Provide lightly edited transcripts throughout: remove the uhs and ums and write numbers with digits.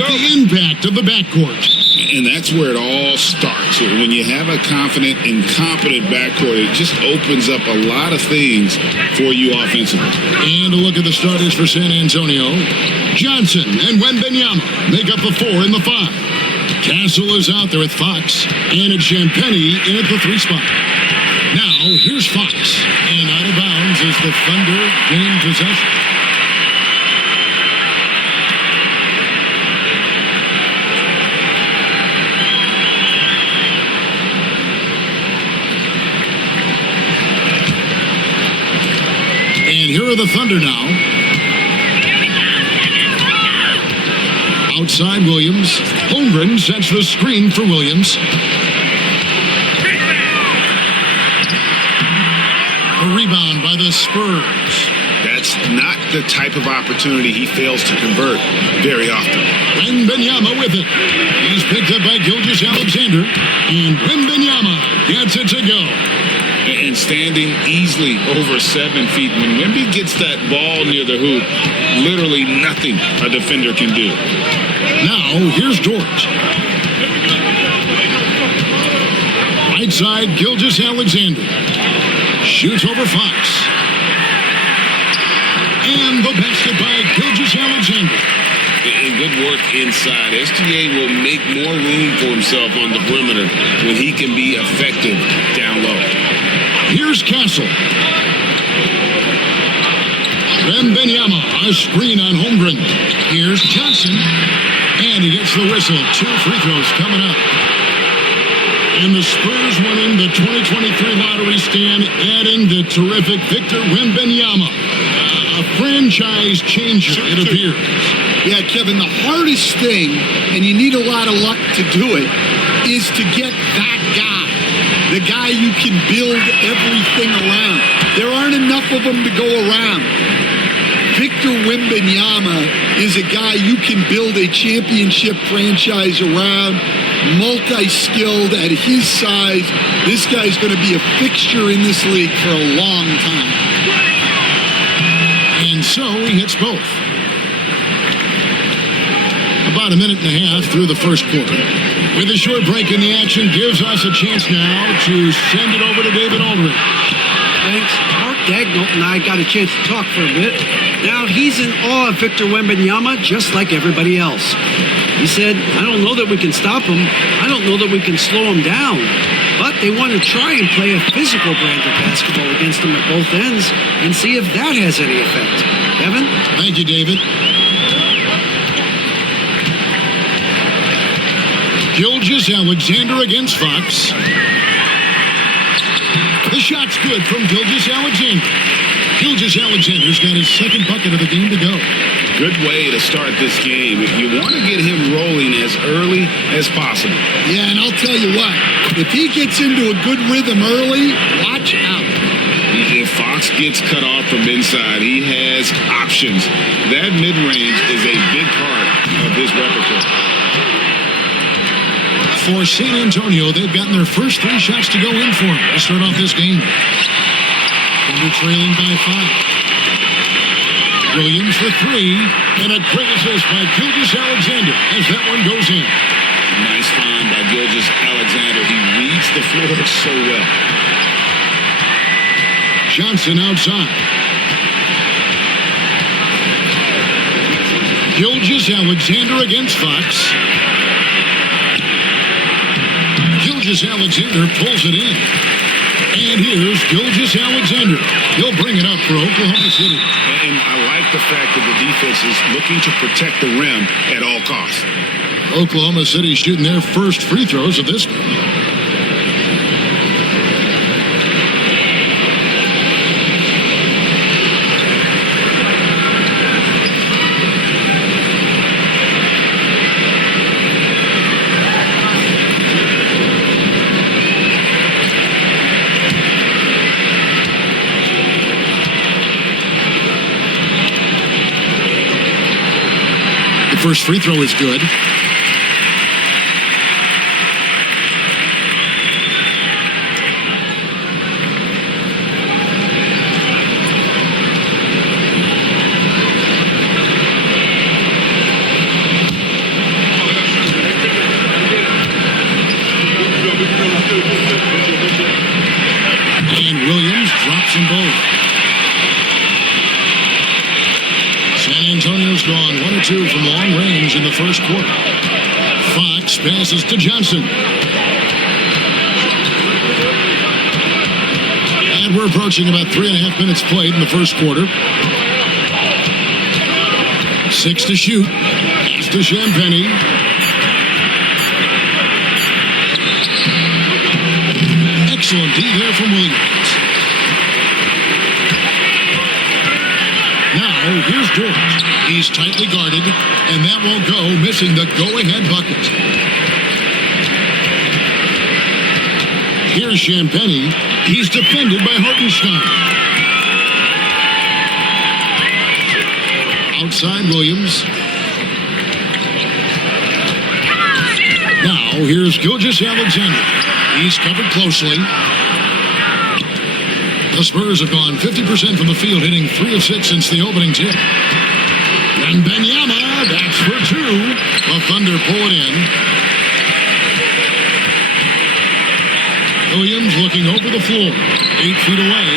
about the impact of the backcourt? And that's where it all starts. When you have a confident and competent backcourt, it just opens up a lot of things for you offensively. And a look at the starters for San Antonio. Johnson and Wembanyama make up the 4 and the 5. Castle is out there with Fox, and it's Champagny in at the 3 spot. Now, here's Fox, and out of bounds as the Thunder gain possession. And here are the Thunder now. Outside Williams. Holmgren sets the screen for Williams. A rebound by the Spurs. That's not the type of opportunity he fails to convert very often. Wembanyama with it. He's picked up by Gilgeous-Alexander. And Wembanyama gets it to go. And standing easily over 7 feet. When Wemby gets that ball near the hoop, literally nothing a defender can do. Now, here's George. Right side, Gilgeous-Alexander. Shoots over Fox. And the basket by Gilgeous-Alexander. And good work inside. SGA will make more room for himself on the perimeter when he can be effective down low. Here's Castle. Wembanyama, a screen on Holmgren. Here's Johnson. And he gets the whistle. 2 free throws coming up. And the Spurs winning the 2023 lottery stand, adding the terrific Victor Wembanyama. A franchise changer, it appears. Yeah, Kevin, the hardest thing, and you need a lot of luck to do it, is to get that guy. The guy you can build everything around. There aren't enough of them to go around. Victor Wembanyama is a guy you can build a championship franchise around, multi-skilled at his size. This guy's going to be a fixture in this league for a long time. And so he hits both. About a minute and a half through the first quarter. With a short break in the action, gives us a chance now to send it over to David Aldridge. Thanks. Mark Dagnall and I got a chance to talk for a bit. Now he's in awe of Victor Wembanyama, just like everybody else. He said, I don't know that we can stop him. I don't know that we can slow him down. But they want to try and play a physical brand of basketball against him at both ends and see if that has any effect. Kevin? Thank you, David. Gilgeous-Alexander against Fox. The shot's good from Gilgeous-Alexander. Gilgeous-Alexander's got his second bucket of the game to go. Good way to start this game. You want to get him rolling as early as possible. Yeah, and I'll tell you what, if he gets into a good rhythm early, watch out. If Fox gets cut off from inside, he has options. That mid-range is a big part of his repertoire. For San Antonio, they've gotten their first 3 shots to go in for them to start off this game. Thunder trailing by 5. Williams for 3, and a great assist by Gilgeous-Alexander as that one goes in. Nice find by Gilgeous-Alexander. He reads the floor so well. Johnson outside. Gilgeous-Alexander against Fox. Gilgeous-Alexander pulls it in. And here's Gilgeous-Alexander. He'll bring it up for Oklahoma City. And I like the fact that the defense is looking to protect the rim at all costs. Oklahoma City shooting their first free throws of this one. First free throw is good. 2 from long range in the first quarter. Fox passes to Johnson. And we're approaching about 3.5 minutes played in the first quarter. 6 to shoot. Pass to Champagnie. Excellent D there from Williams. Now, here's George. He's tightly guarded, and that won't go, missing the go-ahead bucket. Here's Champagnie. He's defended by Hartenstein. Outside Williams. Now, here's Gilgeous-Alexander. He's covered closely. The Spurs have gone 50% from the field, hitting 3 of 6 since the opening tip. And Wembanyama, that's for 2. The Thunder pull it in. Williams looking over the floor. 8 feet away.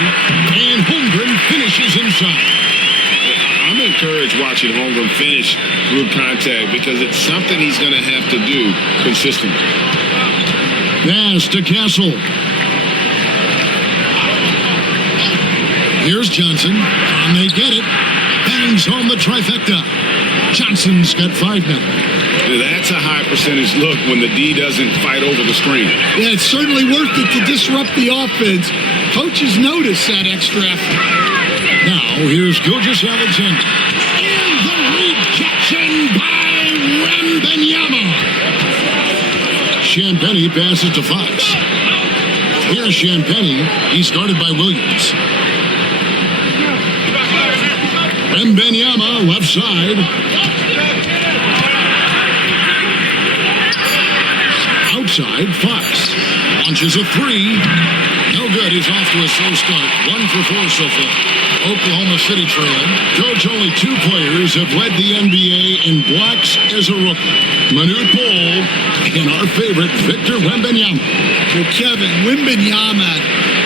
And Holmgren finishes inside. I'm encouraged watching Holmgren finish through contact because it's something he's going to have to do consistently. Pass to Castle. Here's Johnson, and they get it. Bangs home the trifecta. Johnson's got 5 now. That's a high percentage look when the D doesn't fight over the screen. Yeah, it's certainly worth it to disrupt the offense. Coaches notice that extra effort. Now, here's Gilgeous-Alexander. And the rejection by Wembanyama. Champagnie passes to Fox. Here's Champagnie. He's guarded by Williams. Wembanyama, left side. Outside, Fox. Launches a 3. No good. He's off to a slow start. 1 for 4 so far. Oklahoma City trailing. Coach, only 2 players have led the NBA in blocks as a rookie. Manute Bol and our favorite, Victor Wembanyama. Well, Kevin, Wembanyama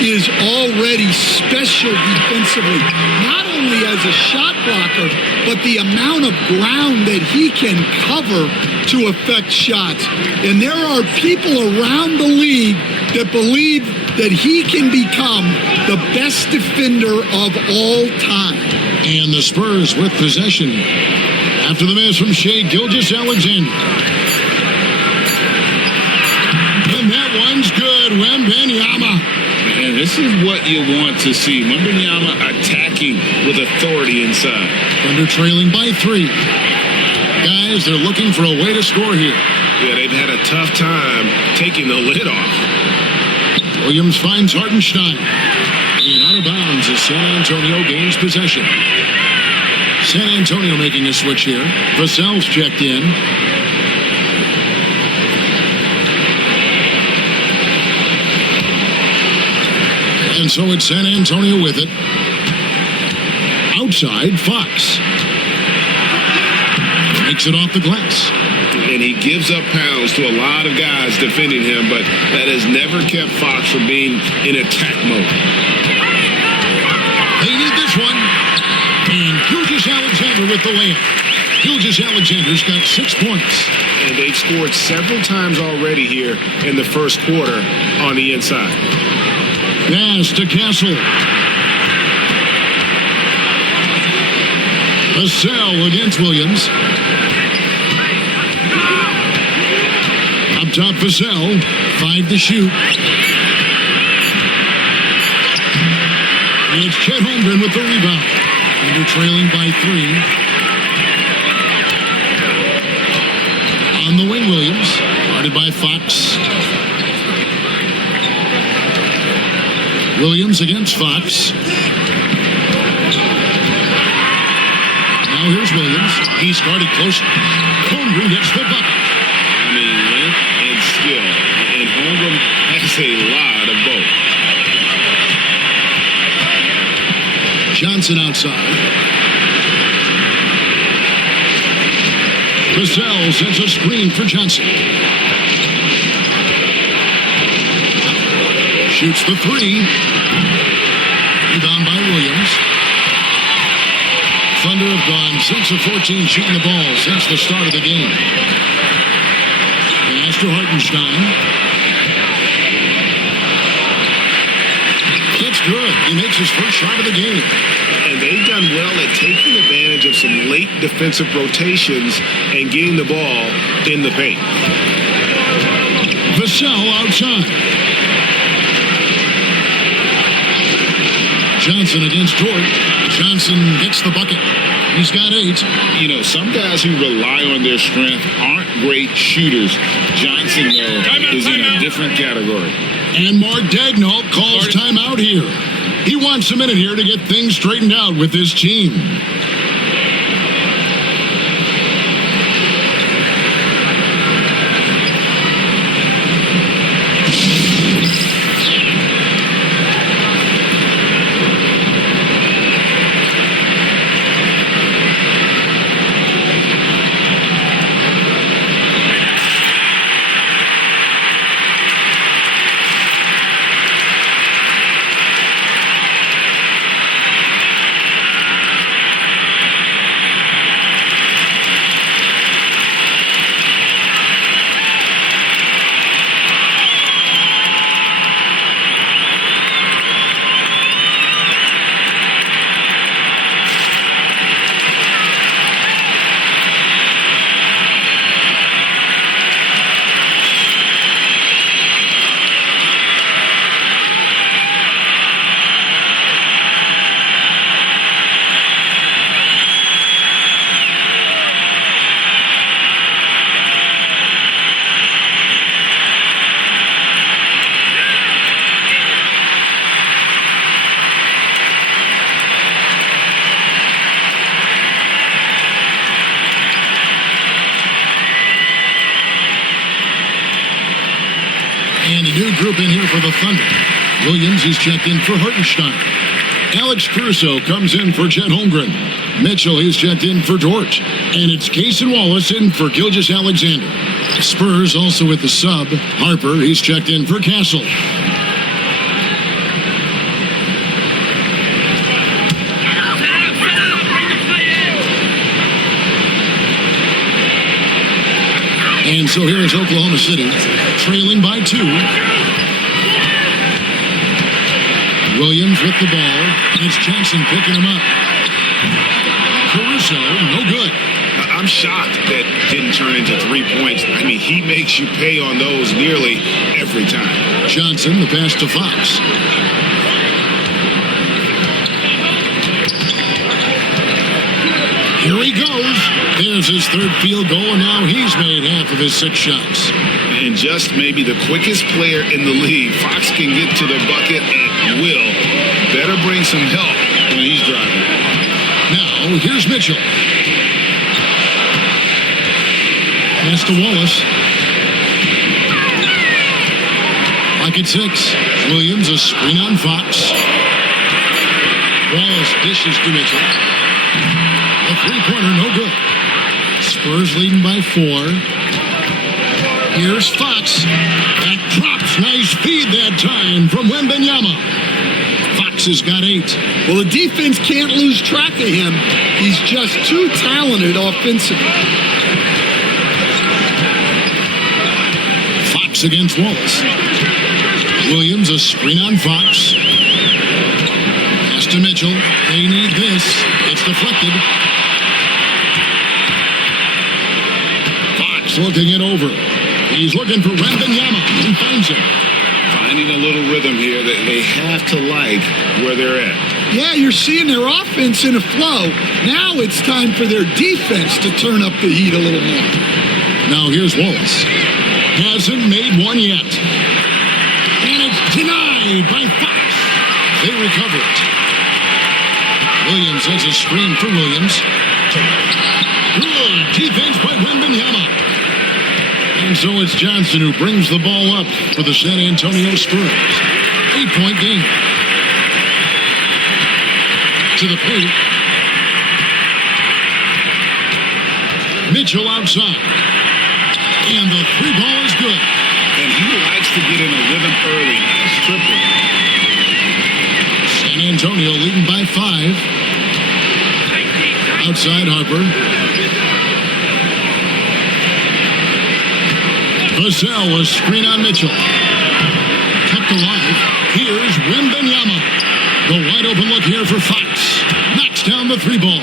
is already special defensively. Not only as a shot blocker, but the amount of ground that he can cover to affect shots. And there are people around the league that believe that he can become the best defender of all time. And the Spurs with possession after the miss from Shai Gilgeous-Alexander. And that one's good. Wembanyama. And this is what you want to see. Wembanyama attacking with authority inside. Thunder trailing by 3. Guys, they're looking for a way to score here. Yeah, they've had a tough time taking the lid off. Williams finds Hartenstein. And out of bounds as San Antonio gains possession. San Antonio making a switch here. Vassell's checked in. And so it's San Antonio with it. Outside, Fox. Makes it off the glass. And he gives up pounds to a lot of guys defending him, but that has never kept Fox from being in attack mode. They need this one. And Gilgeous-Alexander with the layup. Gilgeous-Alexander's got 6 points. And they've scored several times already here in the first quarter on the inside. Pass to Castle. Vassell against Williams. Up top, Vassell. 5 to shoot. And it's Chet Holmgren with the rebound. Under trailing by 3. On the wing, Williams. Guarded by Fox. Williams against Fox. Now here's Williams. He's guarded closely. Holmgren gets the bucket. I mean, length and skill. And Holmgren has a lot of both. Johnson outside. Vassell sends a screen for Johnson. Shoots the 3. Rebound by Williams. Thunder have gone 6 of 14 shooting the ball since the start of the game. Pass to Hartenstein. That's good. He makes his first shot of the game. And they've done well at taking advantage of some late defensive rotations and getting the ball in the paint. Vassell outside. Johnson against Dort. Johnson gets the bucket. He's got 8. You know, some guys who rely on their strength aren't great shooters. Johnson, though, is in a different category. And Mark Daigneault calls timeout here. He wants a minute here to get things straightened out with his team. And a new group in here for the Thunder. Williams is checked in for Hartenstein. Alex Caruso comes in for Chet Holmgren. Mitchell is checked in for Dort. And it's Cason Wallace in for Gilgeous-Alexander. Spurs also with the sub. Harper, he's checked in for Castle. And so here is Oklahoma City, trailing by 2. Williams with the ball, and it's Johnson picking him up. Caruso, no good. I'm shocked that didn't turn into 3 points. I mean, he makes you pay on those nearly every time. Johnson, the pass to Fox. Here he goes. There's his third field goal, and now he's made half of his 6 shots. And just maybe the quickest player in the league. Fox can get to the bucket at will. Better bring some help when he's driving. Now, here's Mitchell. Pass to Wallace. Pocket 6. Williams, a screen on Fox. Wallace dishes to Mitchell. A three-pointer, no good. Spurs leading by 4. Here's Fox. That drops. Nice feed that time from Wembanyama. Fox has got 8. Well, the defense can't lose track of him. He's just too talented offensively. Fox against Wallace. Williams, a screen on Fox. Pass to Mitchell. They need this. It's deflected. Fox looking it over. He's looking for Wembanyama. He finds him. Finding a little rhythm here that they have to like where they're at. Yeah, you're seeing their offense in a flow. Now it's time for their defense to turn up the heat a little more. Now here's Wallace. Hasn't made one yet. And it's denied by Fox. They recover it. Williams has a screen for Williams. Good defense by Wembanyama. And so it's Johnson who brings the ball up for the San Antonio Spurs. 8-point game. To the paint. Mitchell outside. And the 3 ball is good. And he likes to get in a rhythm early. Nice triple. San Antonio leading by 5. Outside Harper. Vassell was screen on Mitchell. Kept alive. Here's Wembanyama. The wide open look here for Fox. Knocks down the three ball.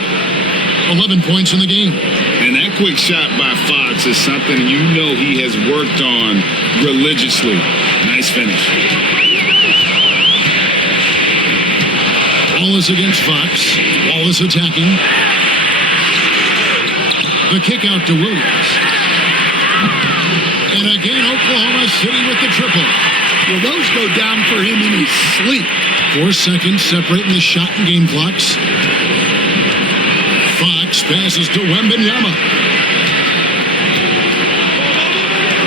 11 points in the game. And that quick shot by Fox is something you know he has worked on religiously. Nice finish. Wallace against Fox. Wallace attacking. The kick out to Williams. And again, Oklahoma City with the triple. Well, those go down for him in his sleep. 4 seconds separating the shot and game clocks. Fox passes to Wembanyama.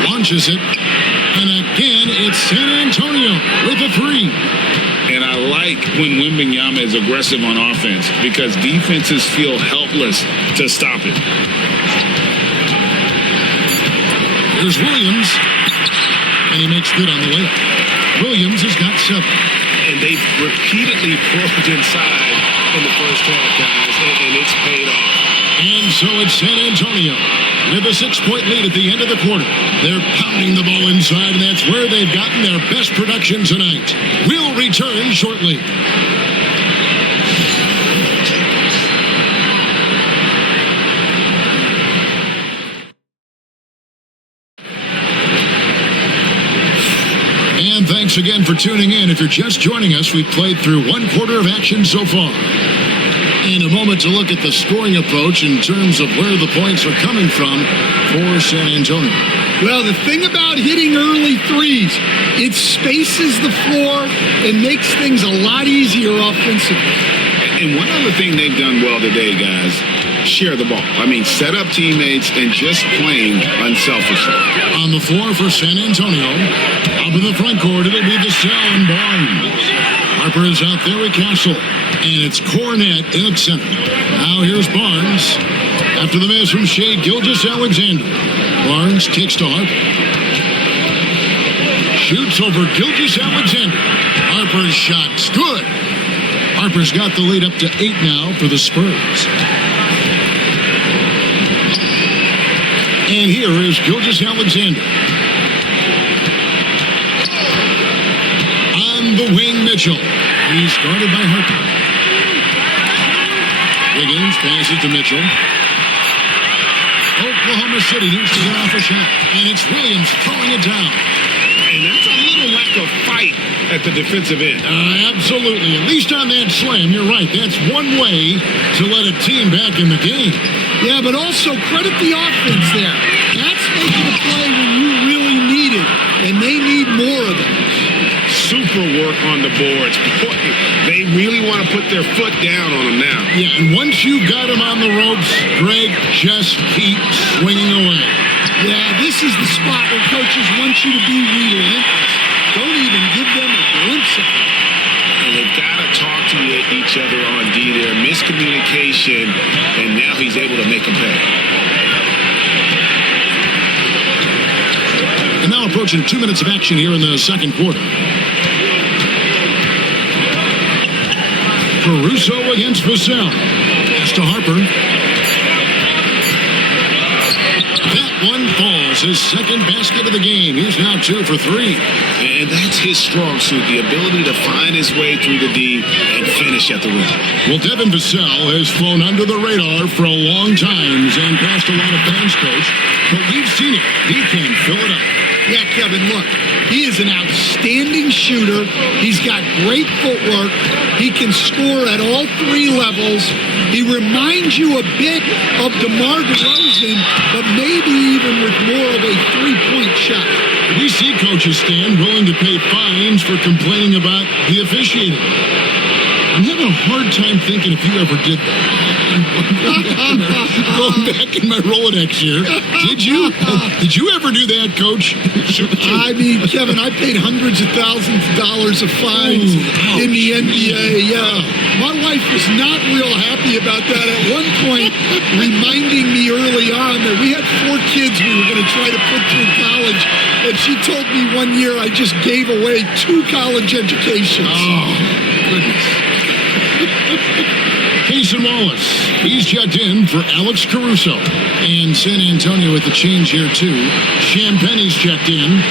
Launches it. And again, it's San Antonio with a three. And I like when Wembanyama is aggressive on offense because defenses feel helpless to stop it. Here's Williams. And he makes good on the layup. Williams has got 7. And they've repeatedly probed inside in the first half, guys, and it's paid off. And so it's San Antonio with a 6-point lead at the end of the quarter. They're pounding the ball inside, and that's where they've gotten their best production tonight. We'll return shortly. And thanks again for tuning in. If you're just joining us, we've played through 1 quarter of action so far. In a moment to look at the scoring approach in terms of where the points are coming from for San Antonio. Well, the thing about hitting early threes, it spaces the floor and makes things a lot easier offensively. And one other thing they've done well today, guys, share the ball. I mean, set up teammates and just playing unselfishly. On the floor for San Antonio, up in the front court, it'll be Vassell and Barnes. Harper is out there with Castle, and it's Cornette in at center. Now here's Barnes. After the miss from Shea Gilgeous-Alexander. Barnes kicks to Harper. Shoots over Gilgeous-Alexander. Harper's shot's good. Harper's got the lead up to 8 now for the Spurs. And here is Gilgeous-Alexander. On the wing, Mitchell. He's guarded by Harper. Wiggins passes to Mitchell. Oklahoma City needs to get off a shot. And it's Williams throwing it down. And that's a little lack of fight at the defensive end. Absolutely. At least on that slam, you're right. That's one way to let a team back in the game. Yeah, but also credit the offense there. That's making a play when you really need it, and they need more of it. Super work on the boards. Boy, they really want to put their foot down on them now. Yeah, and once you got him on the ropes, Greg, just keep swinging away. Yeah, this is the spot where coaches want you to be relentless. Don't even give them a glimpse of it. And they've got to talk to each other on D there. Miscommunication, and now he's able to make them pay. And now approaching 2 minutes of action here in the second quarter. Caruso against Vassell. Pass to Harper. That one falls. His second basket of the game. He's now 2 for 3. And that's his strong suit, the ability to find his way through the D and finish at the rim. Well, Devin Vassell has flown under the radar for a long time and passed a lot of fans, Coach. But we've seen it. He can fill it up. Yeah, Kevin, look, he is an outstanding shooter. He's got great footwork. He can score at all 3 levels. He reminds you a bit of DeMar DeRozan, but maybe even with more of a 3-point shot. We see coaches stand willing to pay fines for complaining about the officiating. I'm having a hard time thinking if you ever did that. Going back in my Rolodex here. Did you? Did you ever do that, Coach? I mean, Kevin, I paid hundreds of thousands of dollars of fines in the NBA. Yeah. My wife was not real happy about that at one point, reminding me early on that we had 4 kids we were going to try to put through college. And she told me one year I just gave away 2 college educations. Oh, goodness. Cason Wallace, he's checked in for Alex Caruso. And San Antonio with the change here, too. Champagne's checked in.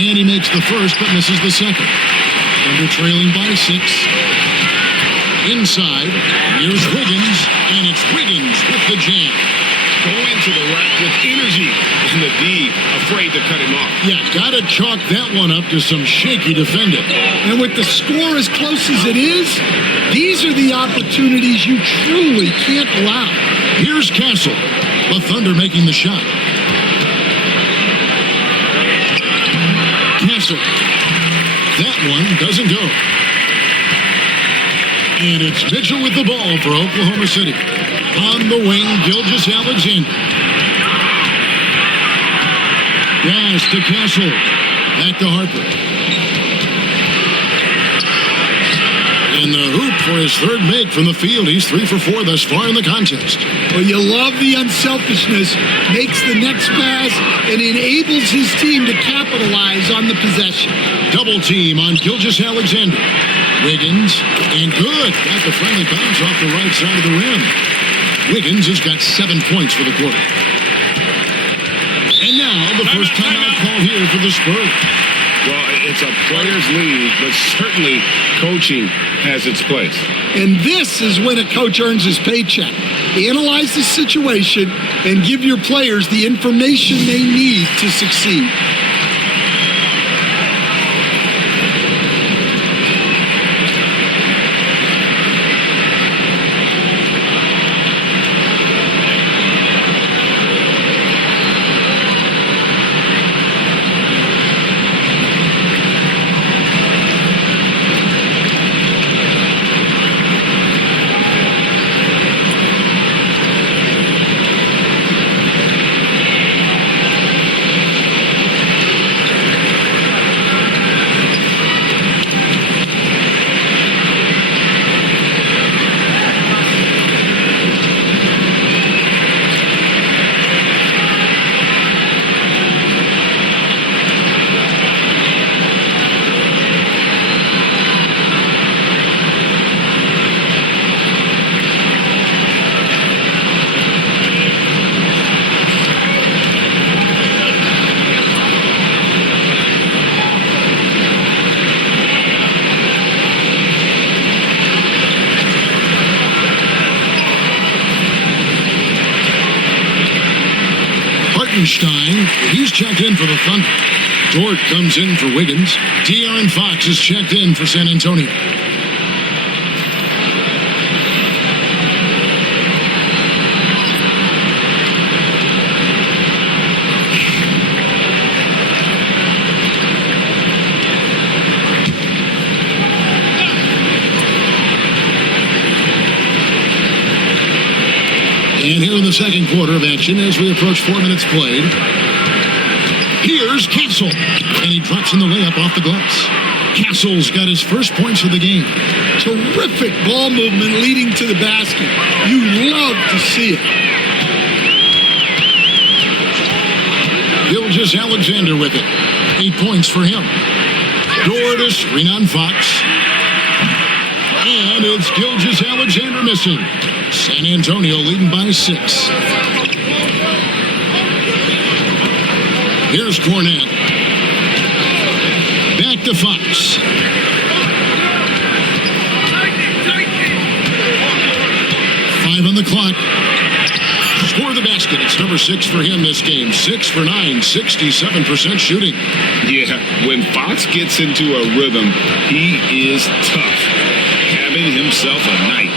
And he makes the first, but misses the second. Thunder trailing by 6. Inside, here's Wiggins, and it's Wiggins with the jam. Going to the rack with energy, and the D afraid to cut him off. Yeah, gotta chalk that one up to some shaky defending. And with the score as close as it is, these are the opportunities you truly can't allow. Here's Castle. The Thunder making the shot. Castle. That one doesn't go. And it's Mitchell with the ball for Oklahoma City. On the wing, Gilgeous-Alexander. Pass to Castle. Back to Harper. In the hoop for his third make from the field. He's 3 for 4 thus far in the contest. Well, you love the unselfishness. Makes the next pass and enables his team to capitalize on the possession. Double team on Gilgeous-Alexander. Wiggins, and good. Got the friendly bounce off the right side of the rim. Wiggins has got 7 points for the quarter. And now the first timeout call here for the Spurs. Well, it's a players' league, but certainly coaching has its place. And this is when a coach earns his paycheck. Analyze the situation and give your players the information they need to succeed. He's checked in for the Thunder. Dort comes in for Wiggins. De'Aaron Fox is checked in for San Antonio. And here in the second quarter of action as we approach 4 minutes played. Here's Castle. And he drops in the layup off the glass. Castle's got his first points of the game. Terrific ball movement leading to the basket. You love to see it. Gilgeous-Alexander with it. 8 points for him. Dort to screen on Fox. And it's Gilgeous-Alexander missing. San Antonio leading by 6. Here's Cornette. Back to Fox. 5 on the clock. Score the basket. It's number 6 for him this game. 6 for 9, 67% shooting. Yeah, when Fox gets into a rhythm, he is tough. Having himself a night.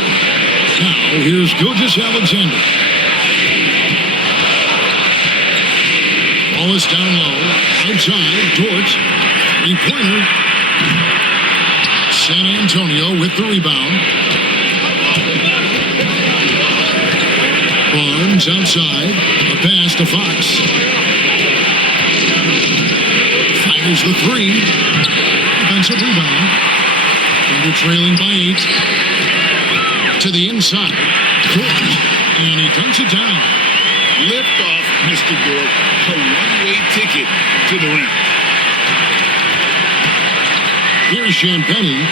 Now, here's Gilgeous-Alexander. Ball is down low. Outside, Dort. 3-pointer. San Antonio with the rebound. Barnes outside. A pass to Fox. Fires the 3. Offensive rebound. Thunder trailing by 8. To the inside. Dort. And he dunks it down. Lift off, Mr. Dort. A one-way ticket to the rim. Here's Champagny.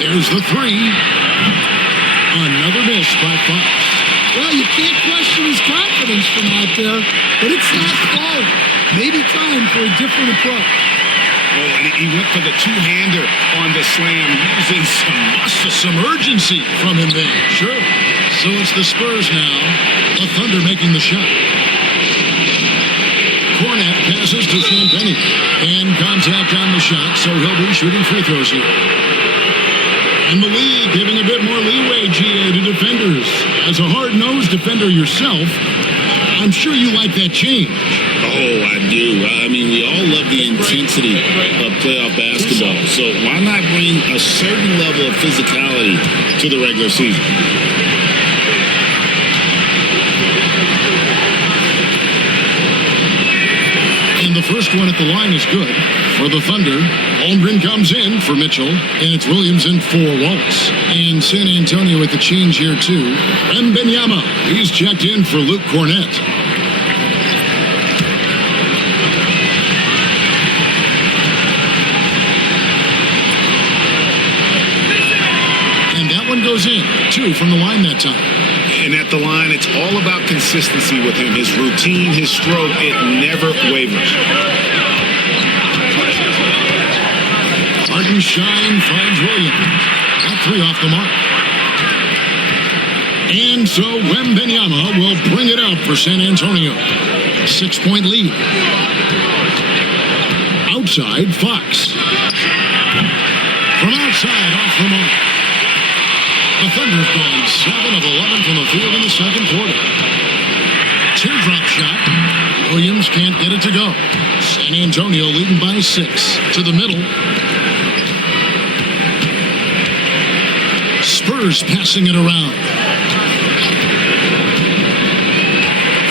There's the three. Another miss by Fox. Well, you can't question his confidence from out there, but it's not falling. Maybe time for a different approach. Oh, and he went for the two-hander on the slam, using Some urgency from him there. Sure. So it's the Spurs now. The Thunder making the shot. Cornet passes to Champagny. And contact on the shot, so he'll be shooting free throws here. And the league giving a bit more leeway, GA, to defenders. As a hard-nosed defender yourself, I'm sure you like that change. Oh, I do. I mean, we all love the intensity of playoff basketball. So why not bring a certain level of physicality to the regular season? And the first one at the line is good for the Thunder. Holmgren comes in for Mitchell, and it's Williams in for Wallace. And San Antonio with the change here, too. Wembanyama, he's checked in for Luke Cornet. And that one goes in, 2 from the line that time. And at the line, it's all about consistency with him. His routine, his stroke, it never wavers. Hartenstein finds Williams. That 3 off the mark. And so Wembanyama will bring it up for San Antonio. 6-point lead. Outside, Fox. From outside, off the mark. The Thunder have gone 7 of 11 from the field in the second quarter. Teardrop shot. Williams can't get it to go. San Antonio leading by 6. To the middle. Spurs passing it around.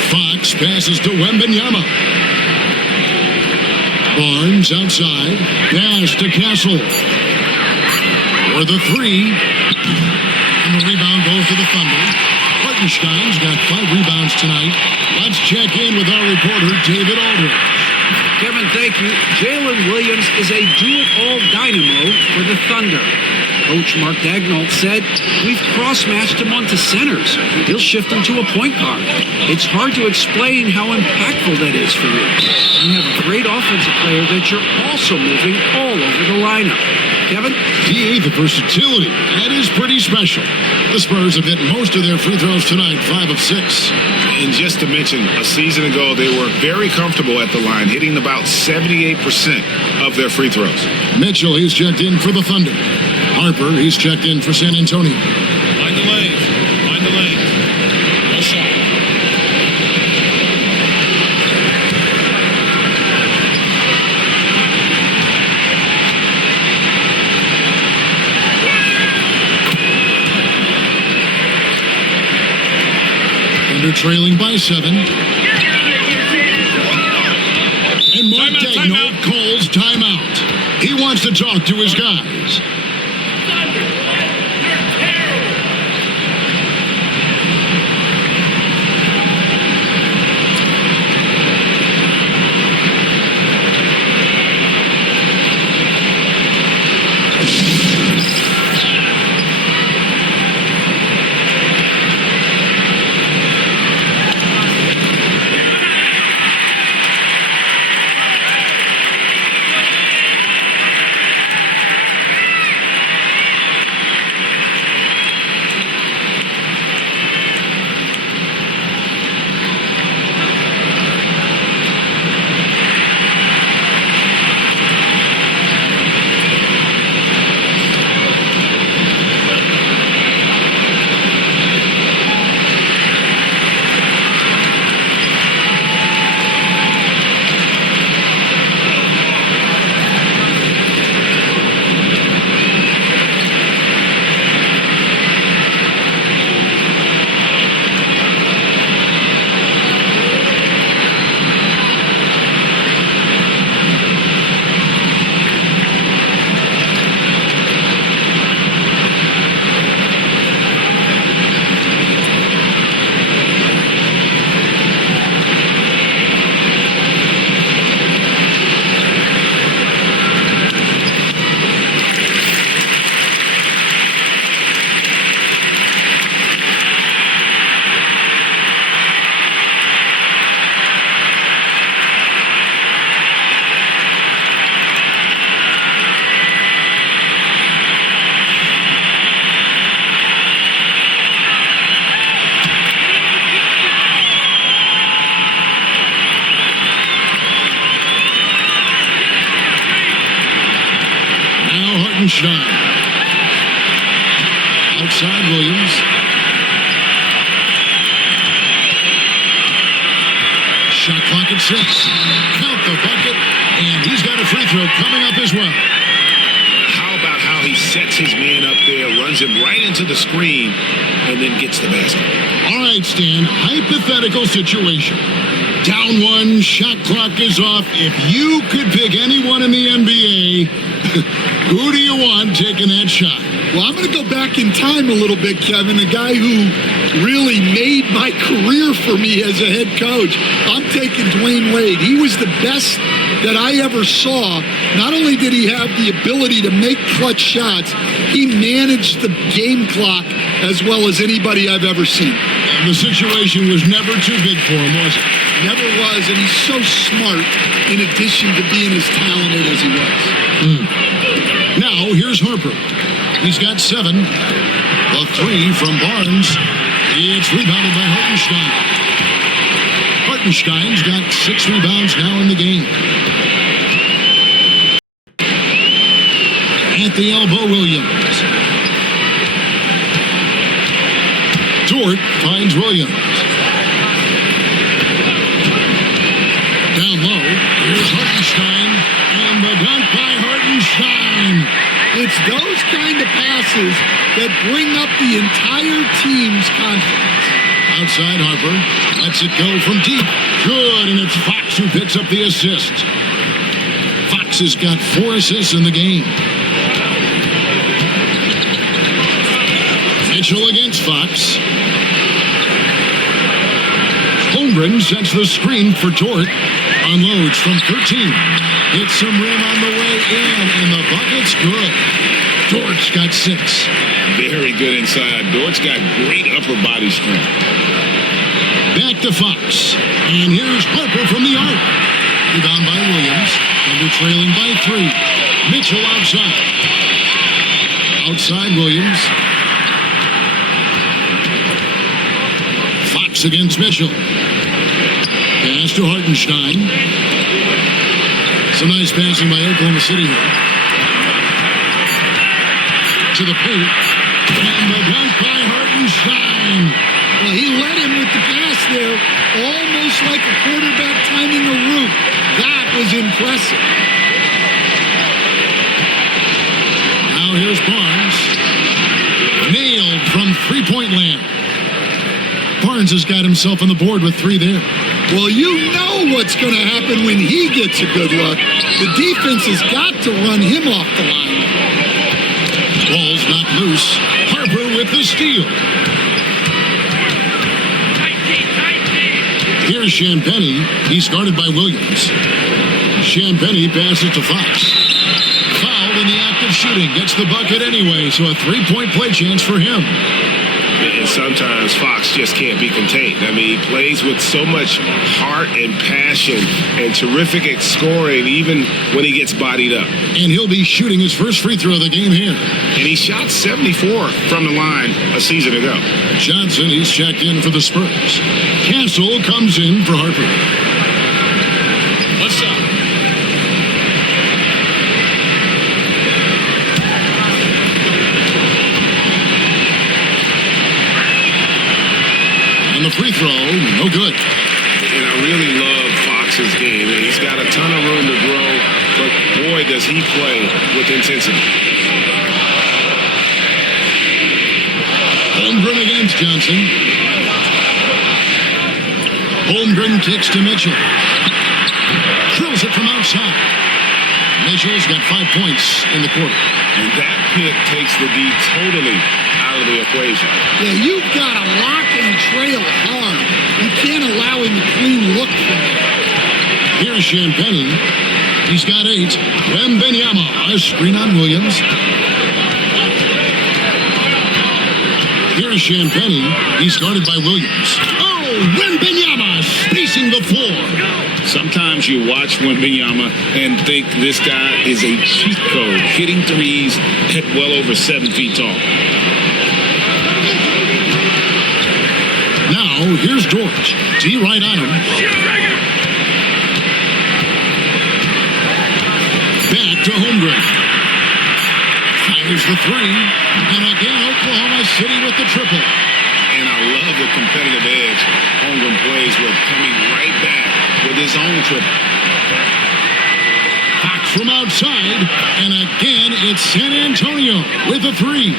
Fox passes to Wembanyama. Barnes outside. Dash to Castle. For the 3. And the rebound goes to the Thunder. Hartenstein's got 5 rebounds tonight. Let's check in with our reporter, David Aldridge. Kevin, thank you. Jalen Williams is a do-it-all dynamo for the Thunder. Coach Mark Daigneault said, we've cross-matched him onto centers. He'll shift him to a point guard. It's hard to explain how impactful that is for you. You have a great offensive player that you're also moving all over the lineup. Kevin? DA, the versatility. That is pretty special. The Spurs have hit most of their free throws tonight, 5 of 6. And just to mention, a season ago, they were very comfortable at the line, hitting about 78% of their free throws. Mitchell, he's checked in for the Thunder. Harper, he's checked in for San Antonio. Find the lane. Find the lane. No shot. Thunder trailing by 7. And Mark Daigneault calls timeout. He wants to talk to his guys. Hartenstein. Outside Williams. Shot clock at 6. Count the bucket. And he's got a free throw coming up as well. How about how he sets his man up there, runs him right into the screen, and then gets the basket? All right, Stan, hypothetical situation. Down 1, shot clock is off. If you could pick anyone in the NBA, who do you want taking that shot? Well, I'm going to go back in time a little bit, Kevin. A guy who really made my career for me as a head coach. I'm taking Dwayne Wade. He was the best that I ever saw. Not only did he have the ability to make clutch shots, he managed the game clock as well as anybody I've ever seen. The situation was never too big for him, was it? Never was, and he's so smart in addition to being as talented as he was. Now, here's Harper. He's got 7. The 3 from Barnes. It's rebounded by Hartenstein. Hartenstein's got 6 rebounds now in the game. At the elbow, Williams. Dort finds Williams. Down low, here's Hartenstein. And the dunk by Hartenstein. It's those kind of passes that bring up the entire team's confidence. Outside Harper, lets it go from deep. Good, and it's Fox who picks up the assist. Fox has got 4 assists in the game. Mitchell against Fox. Holmgren sets the screen for Dort. Unloads from 13. Hits some rim on the way in, and the bucket's good. Dort's got 6. Very good inside. Dort's got great upper body strength. Back to Fox. And here's Harper from the arc. Rebound by Williams. Thunder trailing by 3. Mitchell outside. Outside Williams. Fox against Mitchell. Pass to Hartenstein. Some nice passing by Oklahoma City here. To the paint. And the dunk by Hartenstein. Well, he led him with the pass there, almost like a quarterback timing a route. That was impressive. Now here's Barnes. Nailed from three-point land. Barnes has got himself on the board with 3 there. Well, you know what's going to happen when he gets a good look. The defense has got to run him off the line. Ball's not loose. Harper with the steal. Here's Champagnie. He's guarded by Williams. Champagnie passes to Fox. Fouled in the act of shooting. Gets the bucket anyway, so a 3-point play chance for him. And sometimes Fox just can't be contained. I mean, he plays with so much heart and passion and terrific at scoring, even when he gets bodied up. And he'll be shooting his first free throw of the game here. And he shot 74 from the line a season ago. Johnson, he's checked in for the Spurs. Castle comes in for Harper. What's up? And the free throw, no good. And I really love Fox's game. And he's got a ton of room to grow, but boy, does he play with intensity. Holmgren against Johnson. Holmgren kicks to Mitchell. Drills it from outside. Mitchell's got 5 points in the quarter. And that pick takes the D totally out of the equation. Yeah, you've got to lock and trail hard. You can't allow him to clean look from it. Here's Champagnie. He's got 8. Wembanyama, a screen on Williams. Here's Champagnie. He's guarded by Williams. Oh, Wembanyama spacing the floor. Sometimes you watch Wembanyama and think this guy is a cheat code, hitting threes at well over 7 feet tall. Now, here's Dort. D right on him. Back to Holmgren. Here's the three. And again, Oklahoma City with the triple. And I love the competitive edge Holmgren plays with, coming right back with his own triple. Fox from outside. And again, it's San Antonio with a three.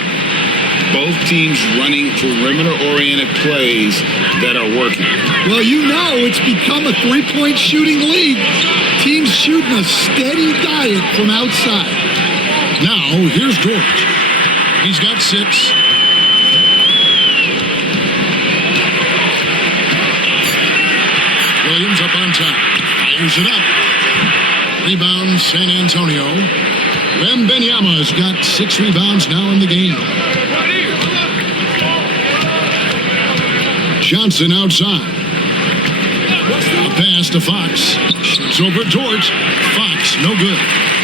Both teams running perimeter-oriented plays that are working. Well, you know it's become a three-point shooting league. Teams shooting a steady diet from outside. Now, here's George. He's got 6. Williams up on top. Fires it up. Rebound, San Antonio. Wembanyama's got 6 rebounds now in the game. Johnson outside. A pass to Fox. Shoots over George. Fox, no good.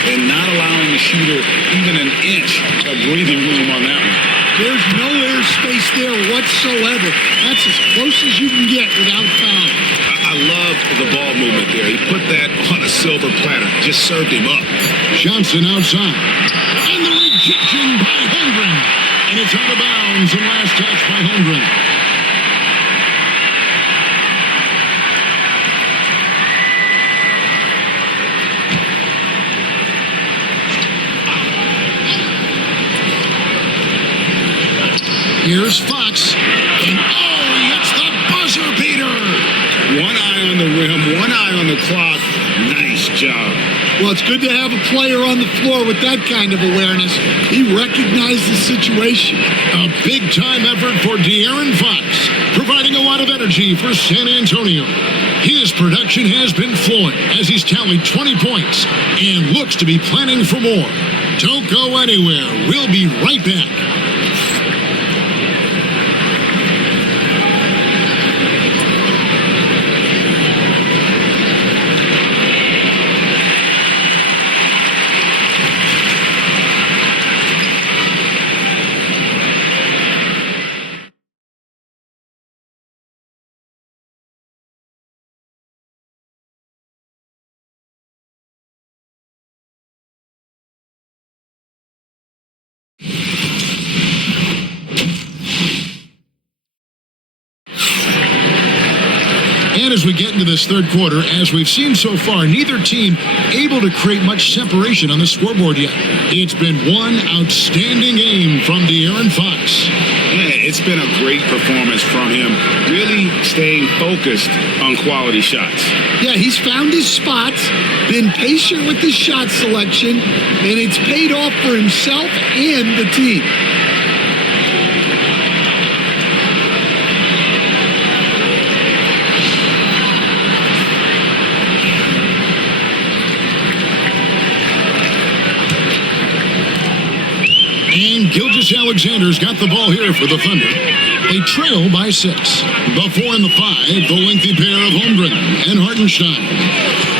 And not allowing the shooter even an inch of breathing room on that one. There's no airspace there whatsoever. That's as close as you can get without foul. I love the ball movement there. He put that on a silver platter. Just served him up. Johnson outside. And the rejection by Holmgren. And it's out of bounds. And last touch by Holmgren. Here's Fox. And he hits the buzzer beater. One eye on the rim, one eye on the clock. Nice job. Well, it's good to have a player on the floor with that kind of awareness. He recognized the situation. A big-time effort for De'Aaron Fox, providing a lot of energy for San Antonio. His production has been flowing as he's tallied 20 points and looks to be planning for more. Don't go anywhere. We'll be right back. And as we get into this third quarter, as we've seen so far, neither team able to create much separation on the scoreboard yet. It's been one outstanding game from De'Aaron Fox. Yeah, it's been a great performance from him, really staying focused on quality shots. Yeah, he's found his spots, been patient with his shot selection, and it's paid off for himself and the team. And Gilgeous-Alexander's got the ball here for the Thunder. They trail by 6. The 4 and the 5, the lengthy pair of Holmgren and Hartenstein.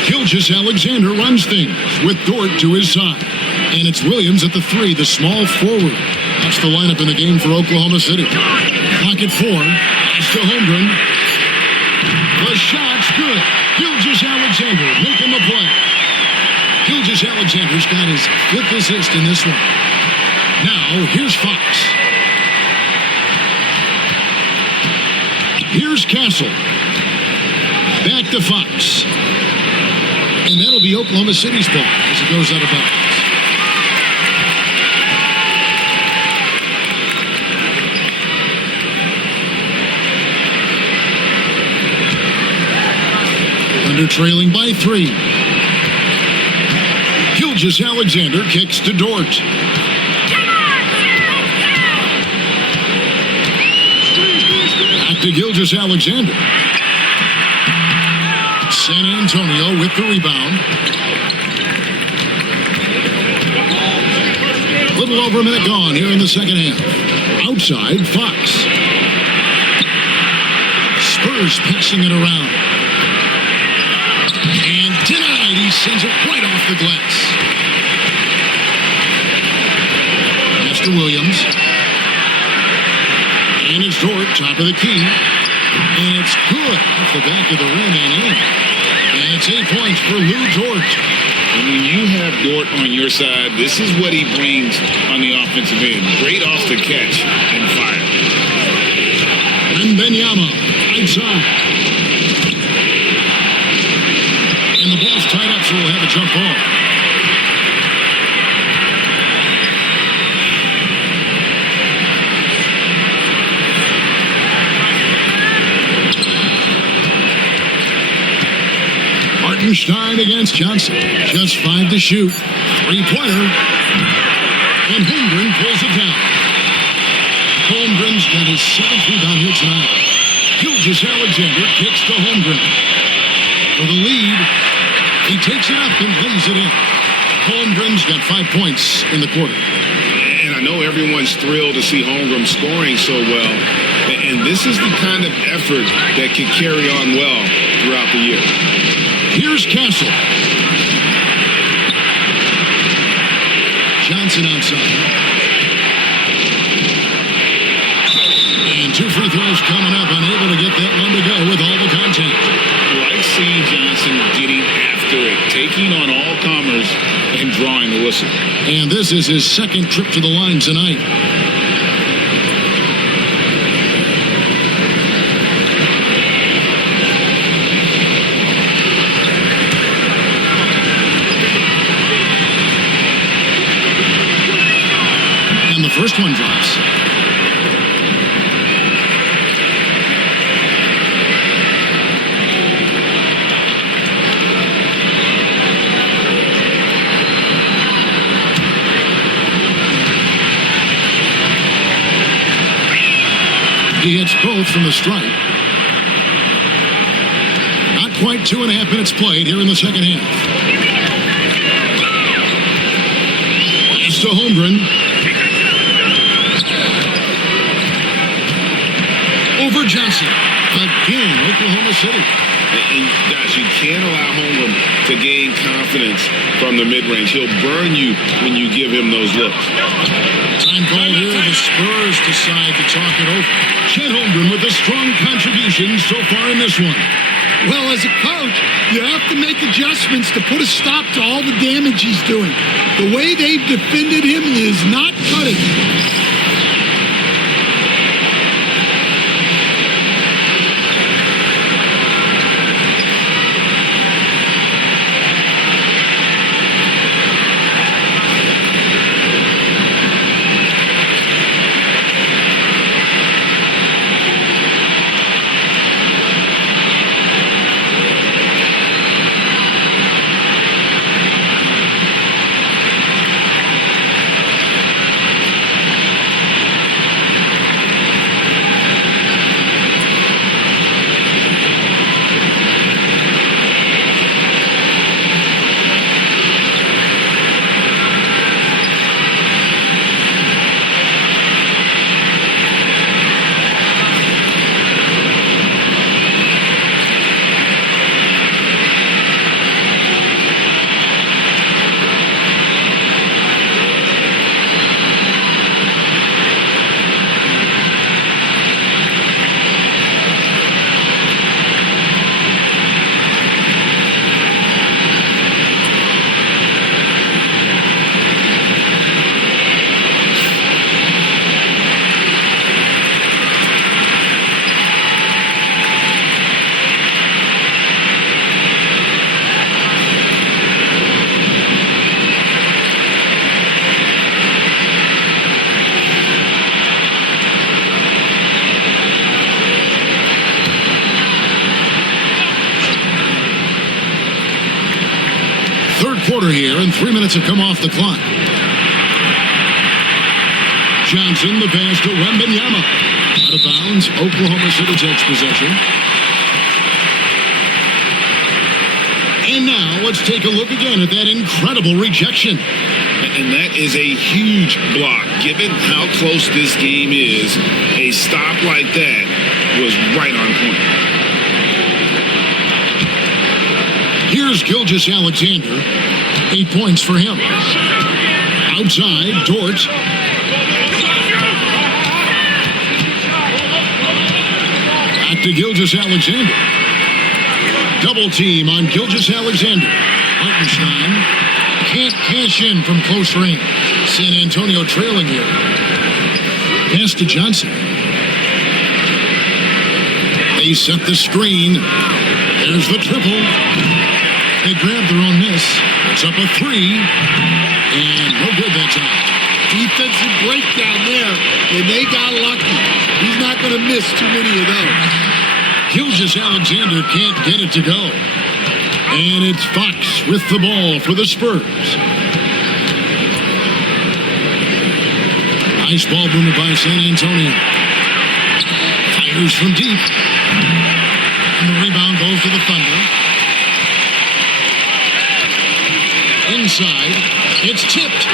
Gilgeous-Alexander runs things with Dort to his side. And it's Williams at the 3, the small forward. That's the lineup in the game for Oklahoma City. Clock at 4. It's to Holmgren. The shot's good. Gilgeous-Alexander making the play. Gilgeous-Alexander's got his 5th assist in this one. Now, here's Fox. Here's Castle. Back to Fox. And that'll be Oklahoma City's ball as it goes out of bounds. Thunder trailing by 3. Gilgeous-Alexander kicks to Dort. To Gilgeous-Alexander. San Antonio with the rebound. A little over a minute gone here in the second half. Outside, Fox. Spurs passing it around. And denied. He sends it right off the glass. Pass to Williams. And it's Dort, top of the key. And it's good off the back of the rim and in. And it's 8 points for Lou Dort. When you have Dort on your side, this is what he brings on the offensive end. Great off the catch and fire. And Benyama, right side. And the ball's tied up, so we'll have a jump ball. Stein against Johnson. Just 5 to shoot. 3-pointer. And Holmgren pulls it down. Holmgren's got his 7th rebound here tonight. Gilgeous-Alexander kicks to Holmgren. For the lead. He takes it up and lays it in. Holmgren's got 5 points in the quarter. And I know everyone's thrilled to see Holmgren scoring so well. And this is the kind of effort that can carry on well throughout the year. Here's Castle. Johnson outside. And 2 free throws coming up. Unable to get that one to go with all the contact. Like seeing Johnson getting after it, taking on all comers and drawing the whistle. And this is his 2nd trip to the line tonight. First one drops. He hits both from the stripe. Not quite 2.5 minutes played here in the second half. It's to Holmgren. Over Johnson. Again, Oklahoma City. And guys, you can't allow Holmgren to gain confidence from the mid-range. He'll burn you when you give him those looks. Time called here. The Spurs decide to talk it over. Chet Holmgren with a strong contribution so far in this one. Well, as a coach, you have to make adjustments to put a stop to all the damage he's doing. The way they've defended him is not cutting. Quarter here, and 3 minutes have come off the clock. Johnson, the pass to Wembanyama. Out of bounds, Oklahoma City takes possession. And now, let's take a look again at that incredible rejection. And that is a huge block. Given how close this game is, a stop like that was right on point. Here's Gilgeous-Alexander. 8 points for him. Outside, Dort. Back to Gilgeous-Alexander. Double team on Gilgeous-Alexander. Hartenstein can't cash in from close range. San Antonio trailing here. Pass to Johnson. They set the screen. There's the triple. They grab their own miss. It's up a 3. And no good that time. Defensive breakdown there, and they got lucky. He's not going to miss too many of those. Gilgeous-Alexander can't get it to go. And it's Fox with the ball for the Spurs. Nice ball movement by San Antonio. Fires from deep. And the rebound goes to the Thunder. Inside. It's tipped.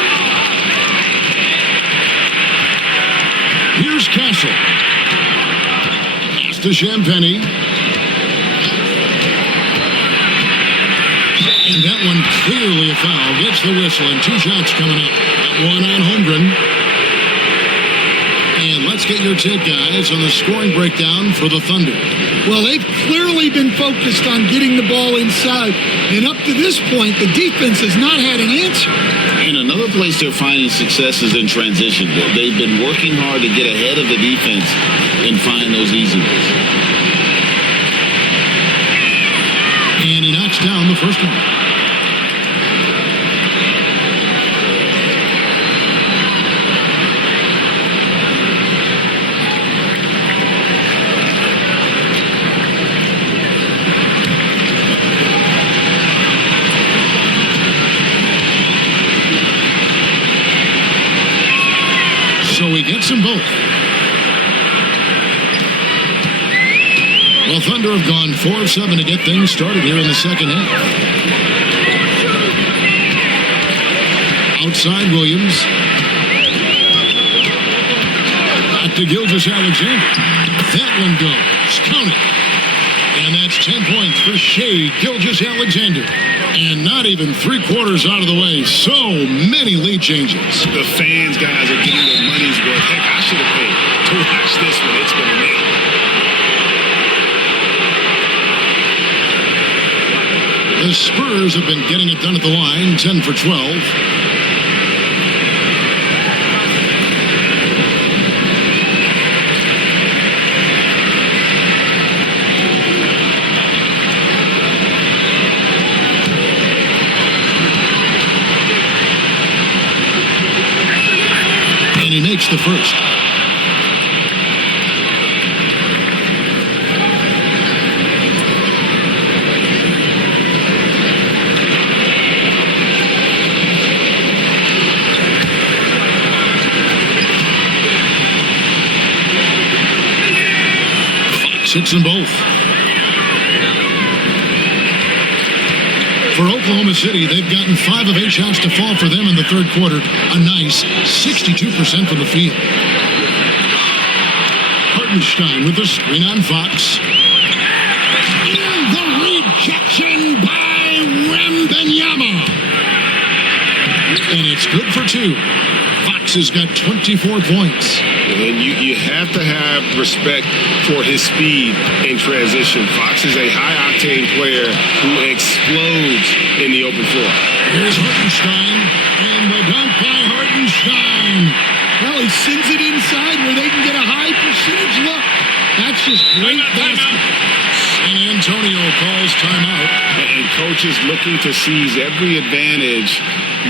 Here's Castle. Pass to Champagny. And that one clearly a foul. Gets the whistle and 2 shots coming up. One on Holmgren. And let's get your take, guys, on the scoring breakdown for the Thunder. Well, they've clearly been focused on getting the ball inside. And up to this point, the defense has not had an answer. And another place they're finding success is in transition. They've been working hard to get ahead of the defense and find those easy ones. And he knocks down the first one. So he gets them both. Well, Thunder have gone 4 of 7 to get things started here in the second half. Outside Williams. Back to Gilgeous-Alexander. That one goes. Count it. And that's 10 points for Shea Gilgeous-Alexander. And not even 3/4 out of the way. So many lead changes. The fans, guys, are getting their money's worth. Heck, I should have paid to watch this one. It's been amazing. The Spurs have been getting it done at the line, 10 for 12. And he makes the first. Hits them both. For Oklahoma City, they've gotten 5 of 8 shots to fall for them in the third quarter. A nice 62% from the field. Hartenstein with the screen on Fox. And the rejection by Wembanyama. And it's good for 2. Fox has got 24 points. And you have to have respect for his speed in transition. Fox is a high-octane player who explodes in the open floor. Here's Hartenstein, and the dunk by Hartenstein. Well, he sends it inside where they can get a high percentage look. That's just great basketball. San Antonio calls timeout. And coaches looking to seize every advantage,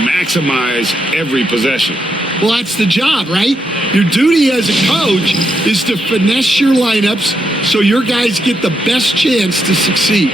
maximize every possession. Well, that's the job, right? Your duty as a coach is to finesse your lineups so your guys get the best chance to succeed.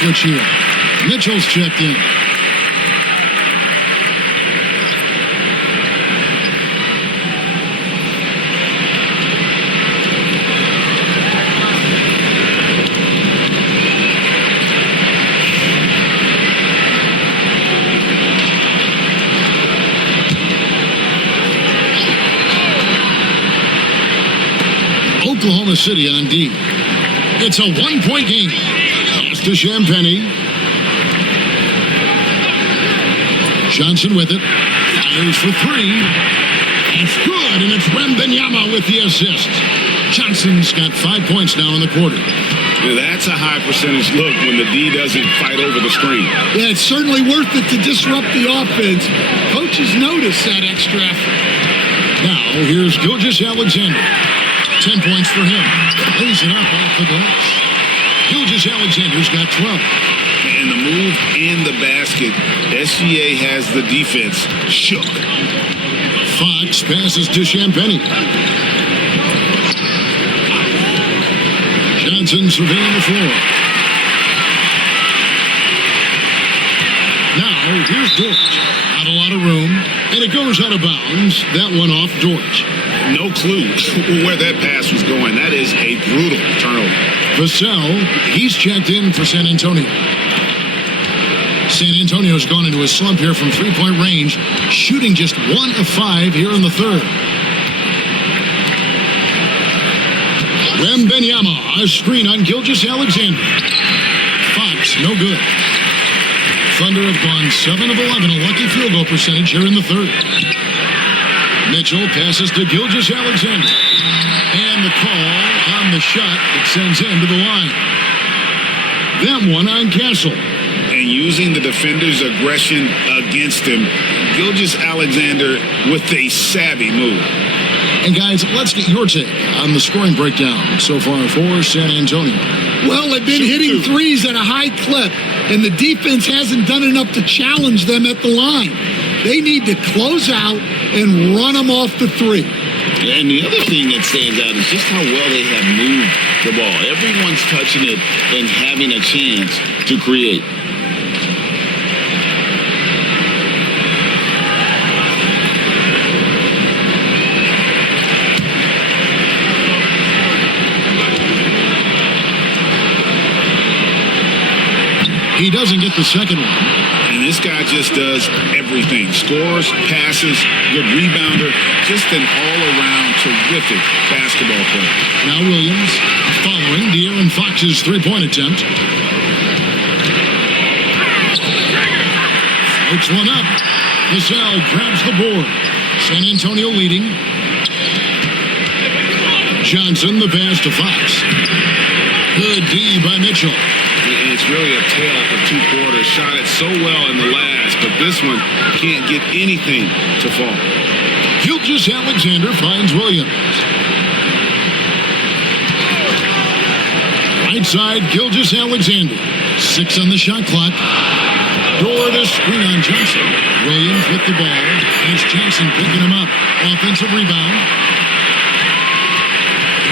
switch here. Mitchell's checked in. Oklahoma City on D. It's a one-point game. Pass to Champagny. Johnson with it. Fires for three. It's good, and it's Wembanyama with the assist. Johnson's got 5 points now in the quarter. Now that's a high percentage look when the D doesn't fight over the screen. Yeah, it's certainly worth it to disrupt the offense. Coaches notice that extra effort. Now, here's Gilgeous-Alexander. 10 points for him. Lays it up off the glass. Gilgeous-Alexander's got 12. And the move and the basket, SGA has the defense shook. Fox passes to Champagny. Johnson surveying the floor. Now, here's George. Not a lot of room, and it goes out of bounds. That one off George. No clue where that pass was going. That is a brutal turnover. Vassell, he's checked in for San Antonio. San Antonio's gone into a slump here from three-point range, shooting just 1 of 5 here in the third. Wembanyama, a screen on Gilgeous-Alexander. Fox, no good. Thunder have gone 7 of 11, a lucky field goal percentage here in the third. Mitchell passes to Gilgeous-Alexander. And the call on the shot that sends him to the line. That one on Castle. And using the defender's aggression against him, Gilgeous-Alexander with a savvy move. And guys, let's get your take on the scoring breakdown so far for San Antonio. Well, they've been hitting threes at a high clip, and the defense hasn't done enough to challenge them at the line. They need to close out and run them off the three. And the other thing that stands out is just how well they have moved the ball. Everyone's touching it and having a chance to create. He doesn't get the second one. And this guy just does everything. Scores, passes, good rebounder, just an all-around terrific basketball player. Now Williams following De'Aaron Fox's three-point attempt. Floats one up. Vassell grabs the board. San Antonio leading. Johnson the pass to Fox. Good D by Mitchell. It's really a tale of 2 quarters. Shot it so well in the last, but this one can't get anything to fall. Gilgeous-Alexander finds Williams. Right side, Gilgeous-Alexander. 6 on the shot clock. Door to screen on Johnson. Williams with the ball. Here's Johnson picking him up. Offensive rebound.